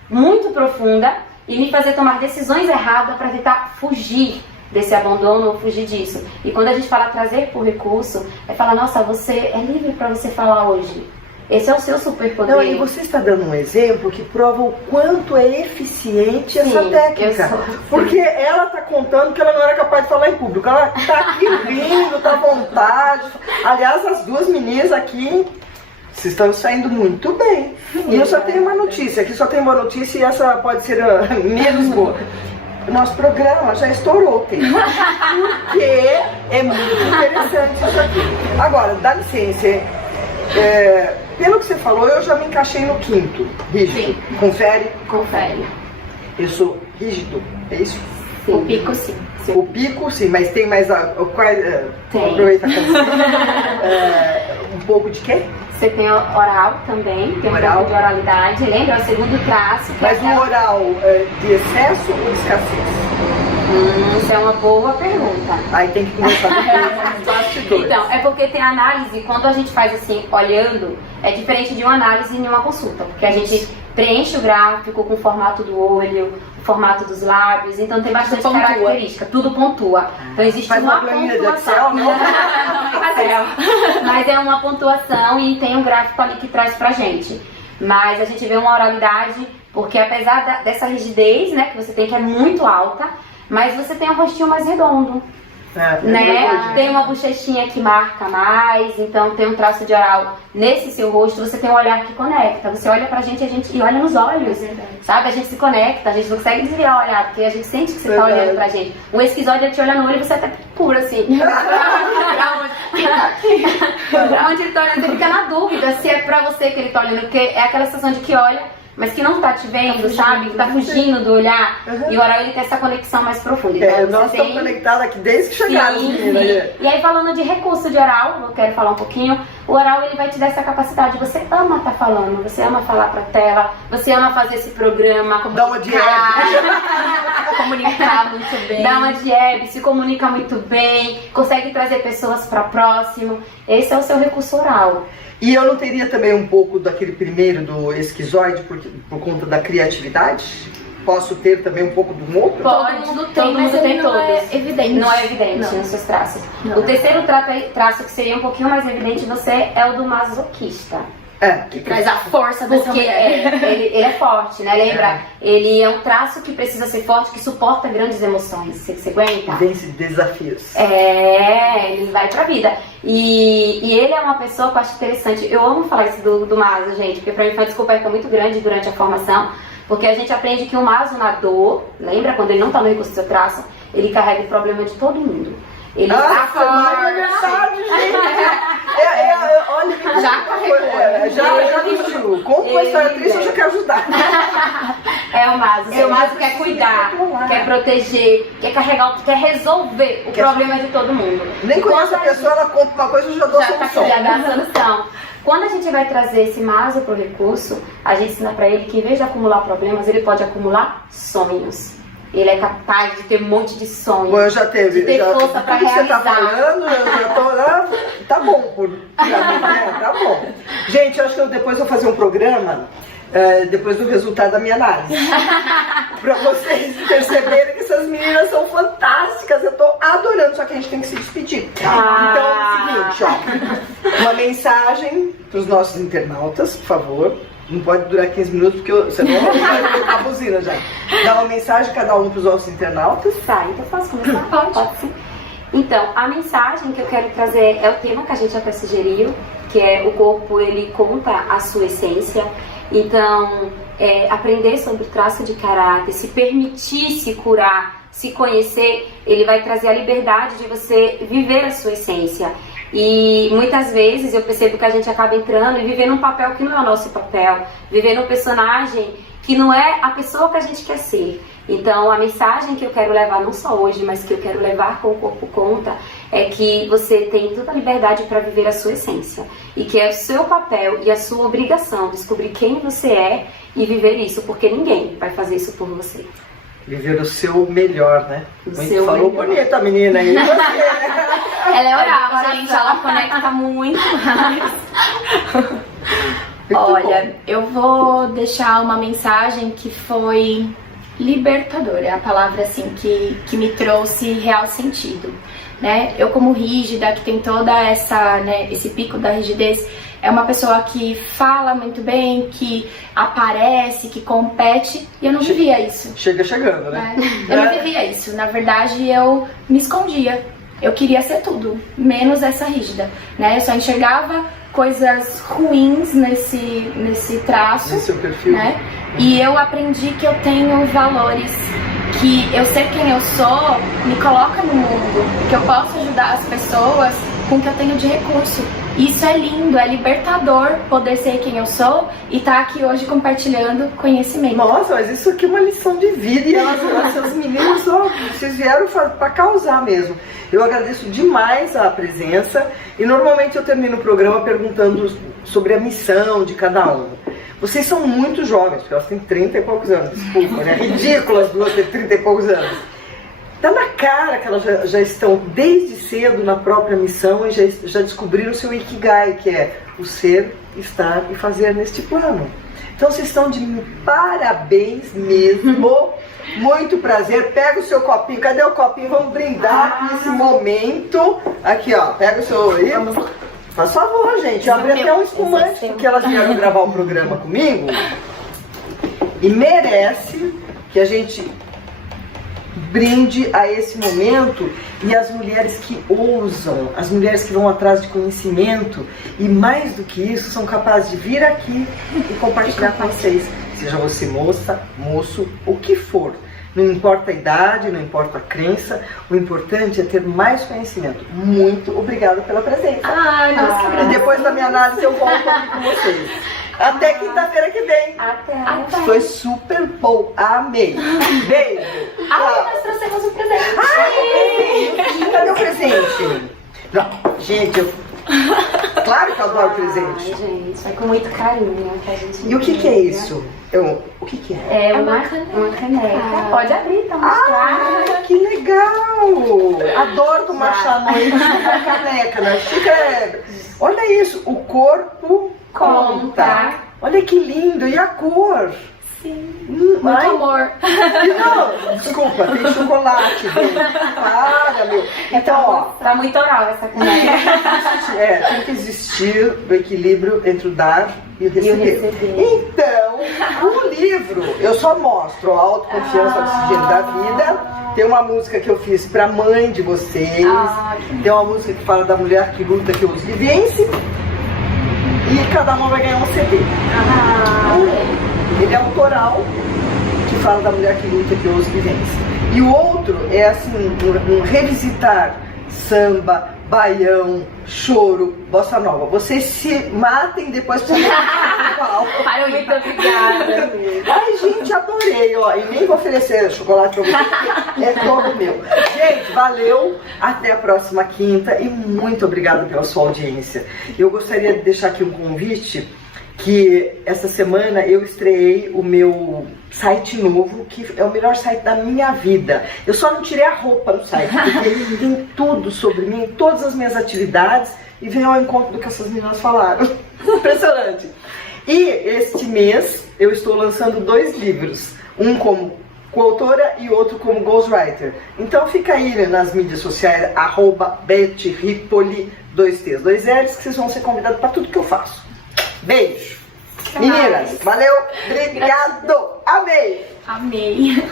muito profunda e me fazer tomar decisões erradas para tentar fugir desse abandono ou fugir disso. E quando a gente fala trazer por recurso, é falar, nossa, você é livre para você falar hoje. Esse é o seu superpoder. Não, e você está dando um exemplo que prova o quanto é eficiente essa técnica. Porque ela está contando que ela não era capaz de falar em público. Ela está aqui rindo, está à vontade. Aliás, as duas meninas aqui... Vocês estão saindo muito bem. E eu só tenho uma notícia, aqui só tem uma notícia e essa pode ser a menos boa. O nosso programa já estourou o tempo. Porque é muito interessante isso aqui. Agora, dá licença. Pelo que você falou, eu já me encaixei no quinto. Rígido. Sim. Confere? Confere. Eu sou rígido, é isso? Sim. O pico, sim. O pico, sim, mas tem mais... Tem. Aproveita um pouco de quê? Você tem oral também, tem um pouco de oralidade. Lembra? É o segundo traço. Mas o oral de excesso ou de escassez? Isso é uma boa pergunta. Aí tem que começar com os bastidores. Então, é porque tem análise, quando a gente faz assim, olhando, é diferente de uma análise em uma consulta. Porque a gente preenche o gráfico com o formato do olho, o formato dos lábios, então tem bastante característica, tudo pontua. Então existe uma pontuação. Mas é uma pontuação e tem um gráfico ali que traz pra gente. Mas a gente vê uma oralidade, porque apesar dessa rigidez, né, que você tem, que é muito alta, mas você tem um rostinho mais redondo. Né? Tem uma bochechinha que marca mais, então tem um traço de oral nesse seu rosto, você tem um olhar que conecta. Você olha pra gente e olha nos olhos, sabe? A gente se conecta, a gente não consegue desviar o olhar, porque a gente sente que você tá olhando pra gente. Um esquizóide te olha no olho e você até procura assim. Pra onde ele tá olhando, você fica na dúvida se é pra você que ele tá olhando, porque é aquela sensação de que olha, mas que não tá te vendo, sabe? Que tá fugindo do olhar. E o oral, ele tem essa conexão mais profunda. Então, nós estamos conectados aqui desde que chegaram. E aí, falando de recurso de oral, eu quero falar um pouquinho. O oral, ele vai te dar essa capacidade. Você ama estar falando, você ama falar pra tela, você ama fazer esse programa, dá uma diebe. Comunicar muito bem. Dá uma diebe, se comunica muito bem, consegue trazer pessoas pra próximo. Esse é o seu recurso oral. E eu não teria também um pouco daquele primeiro, do esquizoide, por conta da criatividade? Posso ter também um pouco do outro? Todo mundo tem, mas tem não todos. é evidente. Não é evidente nos seus traços. Não. O terceiro traço que seria um pouquinho mais evidente em você é o do masoquista. Que traz a força dessa Porque mulher. ele é forte, né? Lembra? Ele é um traço que precisa ser forte, que suporta grandes emoções. Você aguenta? Vence desafios. Ele vai pra vida. E ele é uma pessoa que eu acho interessante. Eu amo falar isso do Maso, gente, porque pra mim foi uma descoberta muito grande durante a formação, porque a gente aprende que o Maso na dor, lembra? Quando ele não tá no recurso do seu traço, ele carrega o problema de todo mundo. Ele tá aniversário, gente! Olha que Já carregou. Já vestiu. Conta uma história triste, eu já quero ajudar. É o Maso. O Maso quer cuidar, quer proteger, quer carregar, quer resolver o problema de todo mundo. Nem conheço a pessoa, ela conta uma coisa e já dou a solução. Já dá a solução. Quando a gente vai trazer esse Maso pro recurso, a gente ensina pra ele que em vez de acumular problemas, ele pode acumular sonhos. Ele é capaz de ter um monte de sonhos. Bom, eu já teve. De ter força pra realizar. Você tá falando, eu já tô... Tá bom, tá bom. Gente, eu acho que depois eu vou fazer um programa, depois do resultado da minha análise. Pra vocês perceberem que essas meninas são fantásticas. Eu tô adorando, só que a gente tem que se despedir. Então é o seguinte, ó. Uma mensagem pros nossos internautas, por favor. Não pode durar 15 minutos, porque senão vai tocar a buzina já. Dá uma mensagem cada um para os nossos internautas. Tá, então posso começar? Pode sim. Então, a mensagem que eu quero trazer é o tema que a gente até sugeriu, que é o corpo, ele conta a sua essência. Então, aprender sobre o traço de caráter, se permitir se curar, se conhecer, ele vai trazer a liberdade de você viver a sua essência. E muitas vezes eu percebo que a gente acaba entrando e vivendo um papel que não é o nosso papel, vivendo um personagem que não é a pessoa que a gente quer ser. Então a mensagem que eu quero levar, não só hoje, mas que eu quero levar com o Corpo Conta, é que você tem toda a liberdade para viver a sua essência. E que é o seu papel e a sua obrigação descobrir quem você é e viver isso, porque ninguém vai fazer isso por você. Viver o seu melhor, né? Seu falou melhor. Bonita, menina. E você? Ela é oral, gente, ela conecta muito mais. Olha, eu vou deixar uma mensagem que foi libertadora, é a palavra assim que me trouxe real sentido, né? Eu como rígida, que tem toda essa, né, esse pico da rigidez, é uma pessoa que fala muito bem, que aparece, que compete, e eu não vivia isso. Chega chegando, né? Eu não vivia isso. Na verdade, eu me escondia. Eu queria ser tudo, menos essa rígida, né? Eu só enxergava coisas ruins nesse traço, Nesse seu perfil, né? E eu aprendi que eu tenho valores, que eu ser quem eu sou me coloca no mundo, que eu posso ajudar as pessoas com o que eu tenho de recurso. Isso é lindo, é libertador poder ser quem eu sou e estar aqui hoje compartilhando conhecimento. Nossa, mas isso aqui é uma lição de vida e essas meninas, ó, vocês vieram para causar mesmo. Eu agradeço demais a presença e normalmente eu termino o programa perguntando sobre a missão de cada um. Vocês são muito jovens, porque elas têm 30 e poucos anos, desculpa, né? Ridículas duas ter 30 e poucos anos. Tá na cara que elas já estão desde cedo na própria missão e já descobriram o seu Ikigai, que é o ser, estar e fazer neste plano. Então vocês estão de parabéns mesmo, muito prazer. Pega o seu copinho, cadê o copinho? Vamos brindar nesse momento. Aqui ó, pega o seu aí. Faz favor, gente, eu abri até um espumante, porque elas vieram gravar um programa comigo e merece que a gente brinde a esse momento, e as mulheres que ousam, as mulheres que vão atrás de conhecimento e mais do que isso, são capazes de vir aqui e compartilhar com vocês, seja você moça, moço, o que for. Não importa a idade, não importa a crença, o importante é ter mais conhecimento. Muito obrigada pela presença. Ai, nossa, E depois da minha análise eu volto aqui com vocês. Até quinta-feira que vem. Até. Foi super bom. Amei. Beijo. nós trouxemos um presente. Cadê o presente? Não, gente, claro que eu adoro presente. Gente, é com muito carinho que a gente... E o que é isso? O que é? É uma caneca. Pode abrir pra mostrar. Que legal! Adoro tomar chá à noite na caneca, na xícara. Olha isso, o corpo conta. Olha que lindo, e a cor? Sim. Muito Ai, amor. não, desculpa, tem chocolate dentro. Para, meu. Então, ó, Tá muito oral essa conversa. tem que existir o equilíbrio entre o dar e o receber. Então, o livro, eu só mostro a autoconfiança, o oxigênio da vida. Tem uma música que eu fiz pra mãe de vocês. Tem uma música que fala da mulher que luta, que usa e vence. E cada uma vai ganhar um CD. Ele é autoral, que fala da mulher que luta, que usa e vence. E o outro é assim, um revisitar samba, baião, choro, bossa nova. Vocês se matem depois pra Para muito obrigada. Ai, gente, adorei, ó. E nem vou oferecer chocolate pra vocês, porque é todo meu. Gente, valeu. Até a próxima quinta e muito obrigada pela sua audiência. Eu gostaria de deixar aqui um convite, que essa semana eu estreiei o meu site novo, que é o melhor site da minha vida. Eu só não tirei a roupa do site, porque ele tem tudo sobre mim, todas as minhas atividades, e vem ao encontro do que essas meninas falaram. Impressionante. E este mês eu estou lançando 2 livros, um como coautora e outro como ghostwriter. Então fica aí nas mídias sociais, @BetRipoli, 2T's, 2L's, que vocês vão ser convidados para tudo que eu faço. Beijo! Meninas, valeu! Obrigado! Amei! Amei.